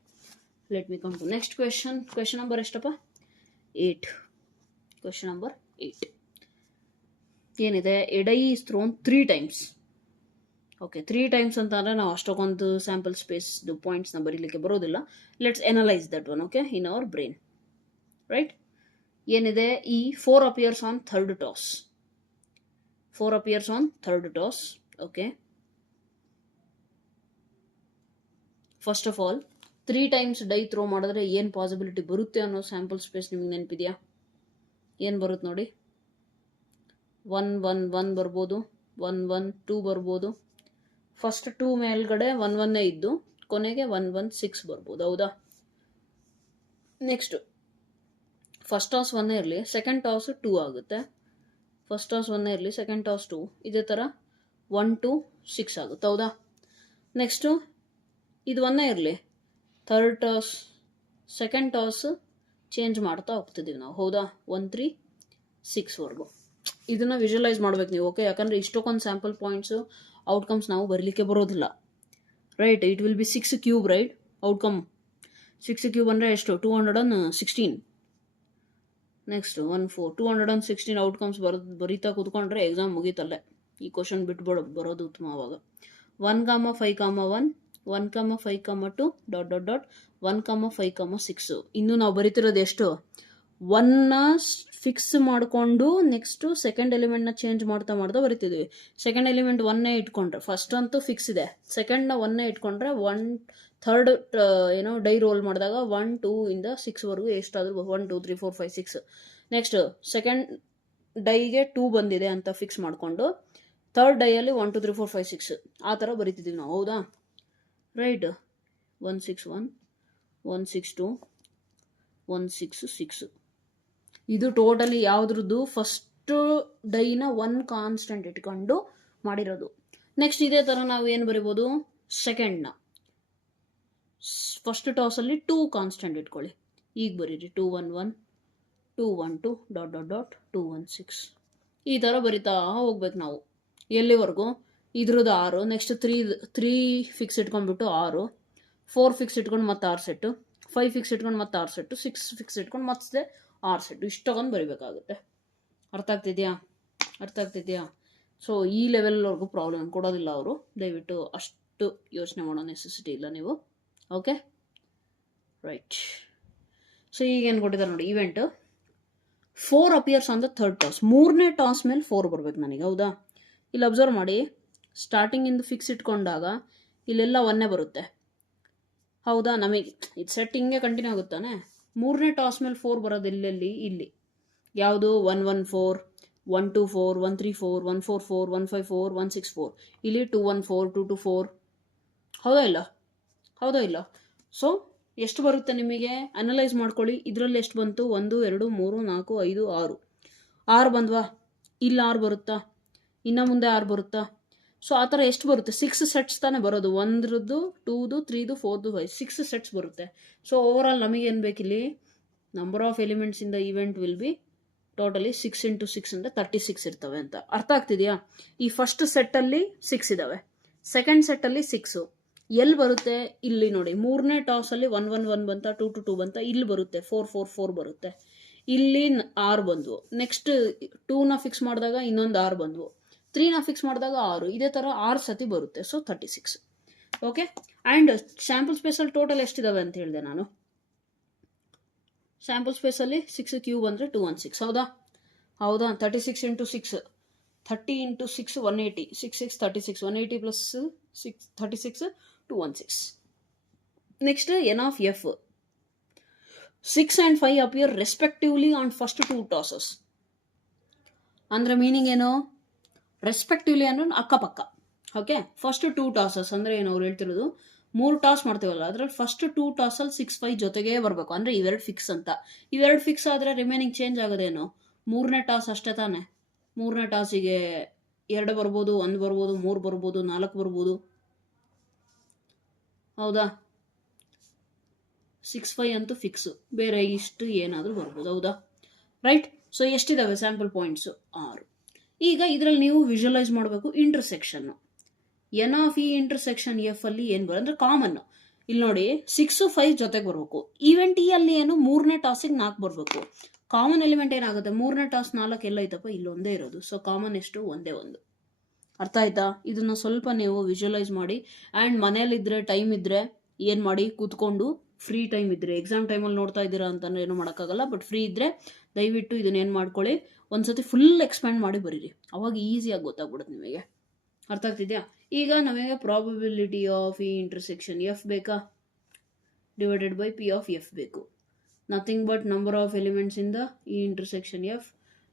let me come to next question. Question number ಎಷ್ಟಪ್ಪ? 8. ಕ್ವೆಶನ್ ನಂಬರ್ 8 ಏನಿದೆ? A die is thrown 3 times. Okay, 3 times ಅಂತ ಅಂದರೆ ನಾವು ಅಷ್ಟೊಂದು sample ಸ್ಪೇಸ್ದು ಪಾಯಿಂಟ್ಸ್ನ ಬರೀಲಿಕ್ಕೆ ಬರೋದಿಲ್ಲ. Let's analyse that one, okay, in our brain. Right, ಏನಿದೆ? ಈ 4 appears on third toss. 4 appears on third toss. Okay, first of all 3 times die throw ಮಾಡಿದ್ರೆ ಏನು ಪಾಸಿಬಿಲಿಟಿ ಬರುತ್ತೆ ಅನ್ನೋ ಸ್ಯಾಂಪಲ್ ಸ್ಪೇಸ್ ನಿಮ್ಗೆ ನೆನಪಿದೆಯಾ? ಏನು ಬರುತ್ತೆ ನೋಡಿ. 1 1 1 ಬರ್ಬೋದು, 1 1 2 ಬರ್ಬೋದು. ಫಸ್ಟ್ 2 ಮೇಲ್ಗಡೆ 1 1 ಇದ್ದು ಕೊನೆಗೆ 1 1 6 ಬರ್ಬೋದು. ಹೌದಾ? ನೆಕ್ಸ್ಟು ಫಸ್ಟ್ ಟಾಸ್ 1 ಇರಲಿ, ಸೆಕೆಂಡ್ ಟಾಸ್ 2 ಆಗುತ್ತೆ. ಫಸ್ಟ್ ಟಾಸ್ 1 ಇರಲಿ, ಸೆಕೆಂಡ್ ಟಾಸ್ 2, ಇದೇ ಥರ 1 2 6 ಆಗುತ್ತೆ. ಹೌದಾ? ನೆಕ್ಸ್ಟು ಇದು 1 ಇರಲಿ, third toss second toss change ಮಾಡ್ತಾ ಹೋಗ್ತಿದ್ದೀವಿ ನಾವು. ಹೌದಾ? 1 3 6ವರೆಗೂ. ಇದನ್ನು ವಿಜುವಲೈಸ್ ಮಾಡ್ಬೇಕು ನೀವು. ಓಕೆ, ಯಾಕಂದರೆ ಇಷ್ಟಕ್ಕೊಂದು ಸ್ಯಾಂಪಲ್ ಪಾಯಿಂಟ್ಸು ಔಟ್ಕಮ್ಸ್ ನಾವು ಬರಲಿಕ್ಕೆ ಬರೋದಿಲ್ಲ. Right, it will B 6 cube. Right, outcome 6 cube ಅಂದರೆ ಎಷ್ಟು? 216. ನೆಕ್ಸ್ಟ್ 1 4 216 ಔಟ್ಕಮ್ಸ್ ಬರೀತಾ ಕೂತ್ಕೊಂಡ್ರೆ ಎಕ್ಸಾಮ್ ಮುಗೀತಲ್ಲೇ. ಈ ಕ್ವಶನ್ ಬಿಟ್ಬಿಡೋ ಬರೋದು ಉತ್ತಮ. ಆವಾಗ 1 5 1 1 5 2 ... 1 5 6. ಇನ್ನು ನಾವು ಬರೀತಿರೋದು ಎಷ್ಟು? 1 ಫಿಕ್ಸ್ ಮಾಡಿಕೊಂಡು ನೆಕ್ಸ್ಟು ಸೆಕೆಂಡ್ ಎಲಿಮೆಂಟ್ನ ಚೇಂಜ್ ಮಾಡ್ತಾ ಬರಿತಿದ್ವಿ. ಸೆಕೆಂಡ್ ಎಲಿಮೆಂಟ್ 1 ಇಟ್ಕೊಂಡ್ರೆ, ಫಸ್ಟ್ ಅಂತೂ ಫಿಕ್ಸ್ ಇದೆ, ಸೆಕೆಂಡ್ನ 1 ಇಟ್ಕೊಂಡ್ರೆ 1 ಥರ್ಡ್ ಡೈ ರೋಲ್ ಮಾಡಿದಾಗ 1 2 ಇಂದ 6ವರೆಗೂ ಎಷ್ಟಾದರೂ 1 2 3 4 5 6. ನೆಕ್ಸ್ಟ್ ಸೆಕೆಂಡ್ ಡೈಗೆ 2 ಬಂದಿದೆ ಅಂತ ಫಿಕ್ಸ್ ಮಾಡಿಕೊಂಡು ಥರ್ಡ್ ಡೈಯಲ್ಲಿ 1 2 3 4 5 6 ಆ ಥರ ಬರಿತಿದ್ದೀವಿ ನಾವು. ಹೌದಾ? ರೈಟ್, 1 6 1 1 6 2 1 6 6. ಇದು ಟೋಟಲಿ ಯಾವುದ್ರದ್ದು? ಫಸ್ಟ್ ಡೈನ 1 ಕಾನ್ಸ್ಟೆಂಟ್ ಇಟ್ಕೊಂಡು ಮಾಡಿರೋದು. ನೆಕ್ಸ್ಟ್ ಇದೇ ಥರ ನಾವು ಏನು ಬರಿಬೋದು? ಸೆಕೆಂಡ್ನ ಫಸ್ಟ್ ಟಾಸಲ್ಲಿ 2 ಕಾನ್ಸ್ಟೆಂಟ್ ಇಟ್ಕೊಳ್ಳಿ. ಈಗ ಬರೀರಿ 2 1 1 2 1 2 ... 2 1 6. ಈ ಥರ ಬರಿತಾ ಹೋಗ್ಬೇಕು ನಾವು. ಎಲ್ಲಿವರೆಗೂ? ಇದ್ರದ್ದು 6, ನೆಕ್ಸ್ಟ್ 3 ಫಿಕ್ಸ್ ಇಟ್ಕೊಂಡ್ಬಿಟ್ಟು 6, 4 ಫಿಕ್ಸ್ ಇಟ್ಕೊಂಡು ಮತ್ತೆ 6 ಸೆಟ್ಟು, 5 ಫಿಕ್ಸ್ ಇಟ್ಕೊಂಡು ಮತ್ತೆ 6 ಸೆಟ್ಟು, 6 ಫಿಕ್ಸ್ ಇಟ್ಕೊಂಡು ಮತ್ತೆ 6 ಸೆಟ್ಟು. ಇಷ್ಟೊಂದು ಬರಿಬೇಕಾಗುತ್ತೆ. ಅರ್ಥ ಆಗ್ತಿದೆಯಾ? ಸೊ ಈ ಲೆವೆಲ್ವರೆಗೂ ಪ್ರಾಬ್ಲಮ್ ಕೊಡೋದಿಲ್ಲ ಅವರು. ದಯವಿಟ್ಟು ಅಷ್ಟು ಯೋಚನೆ ಮಾಡೋ ನೆಸೆಸಿಟಿ ಇಲ್ಲ ನೀವು. Okay, right. ಸೊ ಈಗೇನು ಕೊಟ್ಟಿದ್ದಾರೆ ನೋಡಿ, event 4 appears on the third toss. 3ನೇ ಟಾಸ್ ಮೇಲೆ 4 ಬರ್ಬೇಕು ನನಗೆ. ಹೌದಾ? ಇಲ್ಲಿ ಅಬ್ಸರ್ವ್ ಮಾಡಿ, ಸ್ಟಾರ್ಟಿಂಗಿಂದ ಫಿಕ್ಸ್ ಇಟ್ಕೊಂಡಾಗ ಇಲ್ಲೆಲ್ಲ 1 ಬರುತ್ತೆ. ಹೌದಾ? ನಮಗೆ ಇದು ಸೆಟ್ ಹಿಂಗೆ ಕಂಟಿನ್ಯೂ ಆಗುತ್ತಾನೆ. 3ನೇ ಟಾಸ್ ಮೇಲೆ 4 ಬರೋದು ಇಲ್ಲಿ ಯಾವುದು? 1 1 4 1 2 4 1 3 4 1 4 4 1 5 4 1 6 4. ಇಲ್ಲಿ 2 1 4 2 2 4. ಹೌದಾ ಇಲ್ಲ? ಸೊ ಎಷ್ಟು ಬರುತ್ತೆ ನಿಮಗೆ? ಅನಲೈಸ್ ಮಾಡ್ಕೊಳ್ಳಿ. ಇದರಲ್ಲಿ ಎಷ್ಟು ಬಂತು? 1 2 3 4 5 6. 6 ಬಂದ್ವಾ? ಇಲ್ಲಿ 6 ಬರುತ್ತಾ? ಇನ್ನು ಮುಂದೆ 6 ಬರುತ್ತಾ? ಸೊ ಆ ಥರ ಎಷ್ಟು ಬರುತ್ತೆ? 6 ಸೆಟ್ಸ್ ತಾನೇ ಬರೋದು. 1ದು 2ದು 3ದು 4ದು 5 6 ಸೆಟ್ಸ್ ಬರುತ್ತೆ. ಸೊ ಓವರಾಲ್ ನಮಗೆ ಏನು ಬೇಕಿಲ್ಲಿ? Number of elements in the event will be totally 6 × 6 ಅಂದರೆ 36 ಇರ್ತವೆ ಅಂತ. ಅರ್ಥ ಆಗ್ತಿದೆಯಾ? ಈ ಫಸ್ಟ್ ಸೆಟ್ಟಲ್ಲಿ 6 ಇದ್ದಾವೆ, ಸೆಕೆಂಡ್ ಸೆಟ್ಟಲ್ಲಿ 6 ಎಲ್ಲಿ ಬರುತ್ತೆ? ಇಲ್ಲಿ ನೋಡಿ, 3ನೇ ಟಾಸಲ್ಲಿ 1 1 1 ಬಂತ, 2 2 2 ಬಂತ, ಇಲ್ಲಿ ಬರುತ್ತೆ 4 4 4 ಬರುತ್ತೆ. ಇಲ್ಲಿ 6 ಬಂದವು. ನೆಕ್ಸ್ಟ್ 2ನ ಫಿಕ್ಸ್ ಮಾಡಿದಾಗ ಇನ್ನೊಂದು 6 ಬಂದವು, 3ನ ಫಿಕ್ಸ್ ಮಾಡಿದಾಗ 6. ಇದೇ ಥರ 6 ಸತಿ ಬರುತ್ತೆ. ಸೊ 36. ಓಕೆ, ಆ್ಯಂಡ್ ಸ್ಯಾಂಪಲ್ ಸ್ಪೇಸಲ್ಲಿ ಟೋಟಲ್ ಎಷ್ಟಿದಾವೆ ಅಂತ ಹೇಳಿದೆ ನಾನು? ಸ್ಯಾಂಪಲ್ ಸ್ಪೇಸಲ್ಲಿ 6 ಕ್ಯೂಬ್ ಅಂದರೆ 216 ಹೌದಾ 36 into 6 30 into 6 180 6 6 36 180 plus 6 36 216 next N of F 6 and 5 appear respectively on first 2 tosses ಅಂದರೆ ಮೀನಿಂಗ್ ಏನು ರೆಸ್ಪೆಕ್ಟಿವ್ಲಿ ಅನ್ನೋ ಅಕ್ಕಪಕ್ಕ ಓಕೆ ಫಸ್ಟ್ 2 ಟಾಸಸ್ ಅಂದರೆ ಏನು ಅವ್ರು ಹೇಳ್ತಿರೋದು 3 ಟಾಸ್ ಮಾಡ್ತೀವಲ್ಲ ಅದರಲ್ಲಿ ಫಸ್ಟ್ 2 ಟಾಸಲ್ಲಿ 6 5 ಜೊತೆಗೇ ಬರಬೇಕು ಅಂದರೆ ಇವೆರಡು ಫಿಕ್ಸ್ ಅಂತ ಇವೆರಡು ಫಿಕ್ಸ್ ಆದರೆ ರಿಮೈನಿಂಗ್ ಚೇಂಜ್ ಆಗೋದೇನು 3ನೇ ಟಾಸ್ ಅಷ್ಟೇ ತಾನೆ 3ನೇ ಟಾಸಿಗೆ 2 ಬರ್ಬೋದು 1 ಬರ್ಬೋದು 3 ಬರ್ಬೋದು 4 ಬರ್ಬೋದು ಹೌದಾ 6 5 ಅಂತೂ ಫಿಕ್ಸು ಬೇರೆ ಇಷ್ಟು ಏನಾದರೂ ಬರ್ಬೋದು ಹೌದಾ ರೈಟ್ ಸೊ ಎಷ್ಟಿದಾವೆ ಸ್ಯಾಂಪಲ್ ಪಾಯಿಂಟ್ಸು 6 ಈಗ ಇದರಲ್ಲಿ ನೀವು ವಿಜುವಲೈಸ್ ಮಾಡಬೇಕು ಇಂಟರ್ಸೆಕ್ಷನ್ನು ಎನ್ ಆಫ್ ಈ ಇಂಟರ್ಸೆಕ್ಷನ್ ಎಫ್ ಅಲ್ಲಿ ಏನು ಬರೋ ಅಂದರೆ ಕಾಮನ್ನು ಇಲ್ಲಿ ನೋಡಿ 6 5 ಜೊತೆಗೆ ಬರಬೇಕು ಈವೆಂಟ್ ಈ ಅಲ್ಲಿ ಏನು 3ನೇ ಟಾಸಿಗೆ 4 ಬರಬೇಕು ಕಾಮನ್ ಎಲಿಮೆಂಟ್ ಏನಾಗುತ್ತೆ 3ನೇ ಟಾಸ್ 4 ಎಲ್ಲ ಐತಪ್ಪ ಇಲ್ಲೊಂದೇ ಇರೋದು ಸೊ ಕಾಮನ್ ಎಷ್ಟು ಒಂದೇ ಒಂದು ಅರ್ಥ ಆಯ್ತಾ ಇದನ್ನು ಸ್ವಲ್ಪ ನೀವು ವಿಜುವಲೈಸ್ ಮಾಡಿ ಆ್ಯಂಡ್ ಮನೇಲಿದ್ದರೆ ಟೈಮ್ ಇದ್ದರೆ ಏನು ಮಾಡಿ ಕೂತ್ಕೊಂಡು ಫ್ರೀ ಟೈಮ್ ಇದ್ದರೆ ಎಕ್ಸಾಮ್ ಟೈಮಲ್ಲಿ ನೋಡ್ತಾ ಇದ್ದೀರಾ ಅಂತಂದ್ರೆ ಏನು ಮಾಡೋಕ್ಕಾಗಲ್ಲ ಬಟ್ ಫ್ರೀ ಇದ್ದರೆ ದಯವಿಟ್ಟು ಇದನ್ನೇನು ಮಾಡ್ಕೊಳ್ಳಿ ಒಂದ್ಸತಿ ಫುಲ್ ಎಕ್ಸ್ಪ್ಯಾಂಡ್ ಮಾಡಿ ಬರೀರಿ ಅವಾಗ ಈಸಿಯಾಗಿ ಗೊತ್ತಾಗ್ಬಿಡುತ್ತೆ ನಿಮಗೆ ಅರ್ಥ ಆಗ್ತಿದೆಯಾ ಈಗ ನಮಗೆ ಪ್ರಾಬಬಿಲಿಟಿ ಆಫ್ ಈ ಇಂಟರ್ಸೆಕ್ಷನ್ ಎಫ್ ಬೇಕಾ divided by P of F ಬೇಕು nothing but number of elements in the E intersection F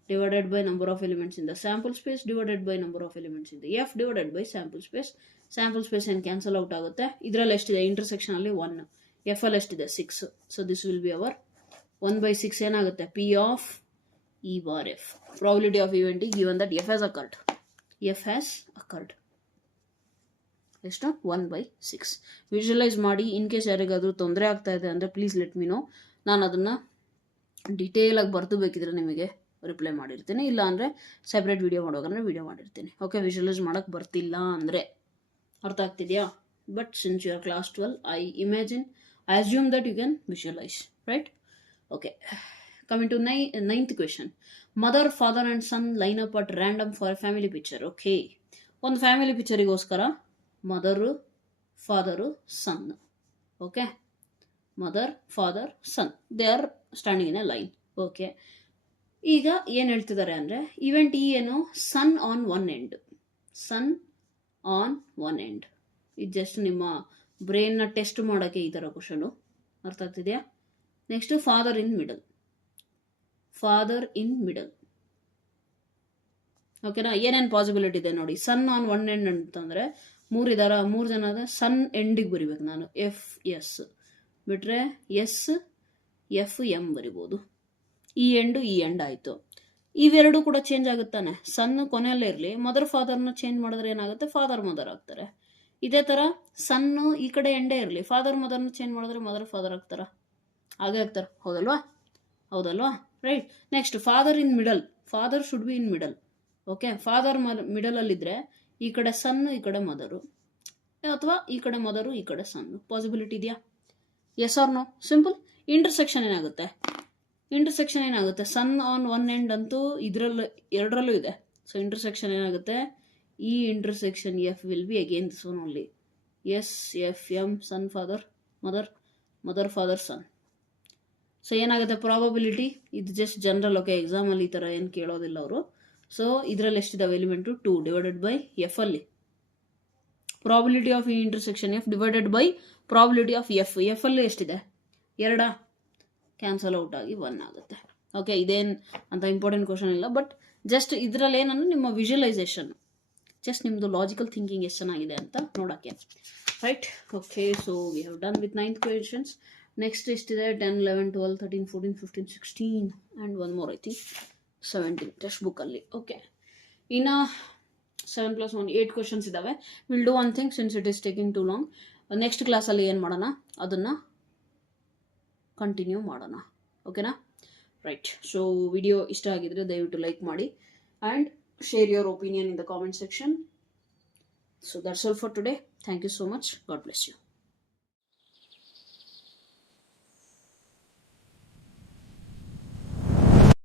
divided by number of elements in the sample space divided by number of elements in the F divided by sample space ಏನು cancel out ಆಗುತ್ತೆ ಇದರಲ್ಲಿ ಎಷ್ಟಿದೆ ಇಂಟರ್ಸೆಕ್ಷನಲ್ಲಿ 1 F ಅಲ್ಲಿ ಎಷ್ಟಿದೆ 6 so this will be our 1/6 ಏನಾಗುತ್ತೆ P of E bar F probability of event given that F has occurred ಎಷ್ಟು 1/6 visualise ಮಾಡಿ ಇನ್ ಕೇಸ್ ಯಾರಿಗಾದ್ರೂ ತೊಂದರೆ ಆಗ್ತಾ ಇದೆ ಅಂದರೆ ಪ್ಲೀಸ್ ಲೆಟ್ ಮಿ ನೋ ನಾನು ಅದನ್ನು ಡಿಟೇಲಾಗಿ ಬರೆದು ಬೇಕಿದ್ರೆ ನಿಮಗೆ ರಿಪ್ಲೈ ಮಾಡಿರ್ತೀನಿ ಇಲ್ಲ ಅಂದರೆ ಸೆಪ್ರೇಟ್ ವೀಡಿಯೋ ಮಾಡೋಕಂದ್ರೆ ವೀಡಿಯೋ ಮಾಡಿರ್ತೀನಿ ಓಕೆ ವಿಜುವಲೈಸ್ ಮಾಡೋಕ್ಕೆ ಬರ್ತಿಲ್ಲ ಅಂದರೆ ಅರ್ಥ ಆಗ್ತಿದೆಯಾ but since you are class 12 I assume that you can visualize, right? Okay. Coming to ninth question. Mother, father and son line up at random for a family picture. Okay. ಒಂದು family ಪಿಕ್ಚರಿಗೋಸ್ಕರ mother father son okay mother father son they are standing in a line okay ಈಗ ಏನು ಹೇಳ್ತಿದ್ದಾರೆ ಅಂದರೆ event E ಏನು son on one end ಇದು just ನಿಮ್ಮ ಬ್ರೈನ್ನ ಟೆಸ್ಟ್ ಮಾಡೋಕ್ಕೆ ಈ ಥರ ಕ್ವಶನು ಅರ್ಥ ಆಗ್ತಿದೆಯಾ ನೆಕ್ಸ್ಟ್ ಫಾದರ್ ಇನ್ ಮಿಡಲ್ ಓಕೆನಾ ಏನೇನು ಪಾಸಿಬಿಲಿಟಿ ಇದೆ ನೋಡಿ ಸನ್ ಆನ್ ಒನ್ ಎಂಡ್ ಅಂತಂದರೆ 3 ಜನ ಅದ ಸನ್ ಎಂಡಿಗೆ ಬರಿಬೇಕು ನಾನು ಎಫ್ ಎಸ್ ಬಿಟ್ರೆ ಎಸ್ ಎಫ್ ಎಮ್ ಬರಿಬೋದು ಈ ಎಂಡ್ ಆಯಿತು ಇವೆರಡು ಕೂಡ ಚೇಂಜ್ ಆಗುತ್ತಾನೆ ಸನ್ ಕೊನೆಯಲ್ಲೇ ಇರಲಿ ಮದರ್ ಫಾದರ್ನ ಚೇಂಜ್ ಮಾಡಿದ್ರೆ ಏನಾಗುತ್ತೆ ಫಾದರ್ ಮದರ್ ಆಗ್ತಾರೆ ಇದೇ ಥರ ಸನ್ನು ಈ ಕಡೆ ಎಂಡೇ ಇರಲಿ ಫಾದರ್ ಮದರ್ನ ಚೇಂಜ್ ಮಾಡಿದ್ರೆ ಮದರ್ ಫಾದರ್ ಆಗ್ತಾರ ಹಾಗೆ ಆಗ್ತಾರೆ ಹೌದಲ್ವಾ right next father in middle father should be in middle okay father ಮಿಡಲಲ್ಲಿದ್ದರೆ ಈ ಕಡೆ ಸನ್ನು ಈ ಕಡೆ ಮದರು ಅಥವಾ ಈ ಕಡೆ ಮದರು ಈ ಕಡೆ ಸನ್ನು ಪಾಸಿಬಿಲಿಟಿ ಇದೆಯಾ yes or no simple intersection ಏನಾಗುತ್ತೆ ಸನ್ ಆನ್ ಒನ್ ಎಂಡ್ ಅಂತೂ ಎರಡರಲ್ಲೂ ಇದೆ ಸೊ ಇಂಟರ್ಸೆಕ್ಷನ್ ಏನಾಗುತ್ತೆ ಈ intersection F will be again this one only S F M son father mother father son so ಏನಾಗುತ್ತೆ ಪ್ರಾಬಬಿಲಿಟಿ ಇದು just general okay ಎಕ್ಸಾಮಲ್ಲಿ ಈ ಥರ ಏನು ಕೇಳೋದಿಲ್ಲ ಅವರು ಸೊ ಇದರಲ್ಲಿ ಎಷ್ಟಿದಾವೆ ಎಲಿಮೆಂಟು 2 ಡಿವೈಡೆಡ್ ಬೈ ಎಫ್ ಅಲ್ಲಿ ಪ್ರಾಬಿಲಿಟಿ ಆಫ್ ಈ intersection F divided by probability of F ಅಲ್ಲಿ ಎಷ್ಟಿದೆ 2 ಕ್ಯಾನ್ಸಲ್ ಔಟ್ ಆಗಿ 1 ಆಗುತ್ತೆ ಓಕೆ ಇದೇನು ಅಂತ ಇಂಪಾರ್ಟೆಂಟ್ ಕ್ವಶನ್ ಇಲ್ಲ ಬಟ್ ಜಸ್ಟ್ ಇದರಲ್ಲಿ ಏನಂದ್ರೆ ನಿಮ್ಮ ವಿಜುವಲೈಸೇಷನ್ ಜಸ್ಟ್ ನಿಮ್ಮದು ಲಾಜಿಕಲ್ ಥಿಂಕಿಂಗ್ ಎಷ್ಟು ಚೆನ್ನಾಗಿದೆ ಅಂತ ನೋಡೋಕ್ಕೆ right okay so we have done with 9th questions next ಎಷ್ಟಿದೆ 10 11 12 13 14 15 16 and one more I think 17 text ಬುಕ್ಕಲ್ಲಿ ಓಕೆ ಇನ್ನು 7 + 1 8 ಕ್ವೆಶನ್ಸ್ ಇದ್ದಾವೆ will do one thing since it is taking too long next ಕ್ಲಾಸಲ್ಲಿ ಏನು ಮಾಡೋಣ ಅದನ್ನು ಕಂಟಿನ್ಯೂ ಮಾಡೋಣ ಓಕೆನಾ ರೈಟ್ ಸೊ ವಿಡಿಯೋ ಇಷ್ಟ ಆಗಿದ್ರೆ ದಯವಿಟ್ಟು ಲೈಕ್ ಮಾಡಿ and share your opinion in the comment section. So that's all for today. Thank you so much. God bless you.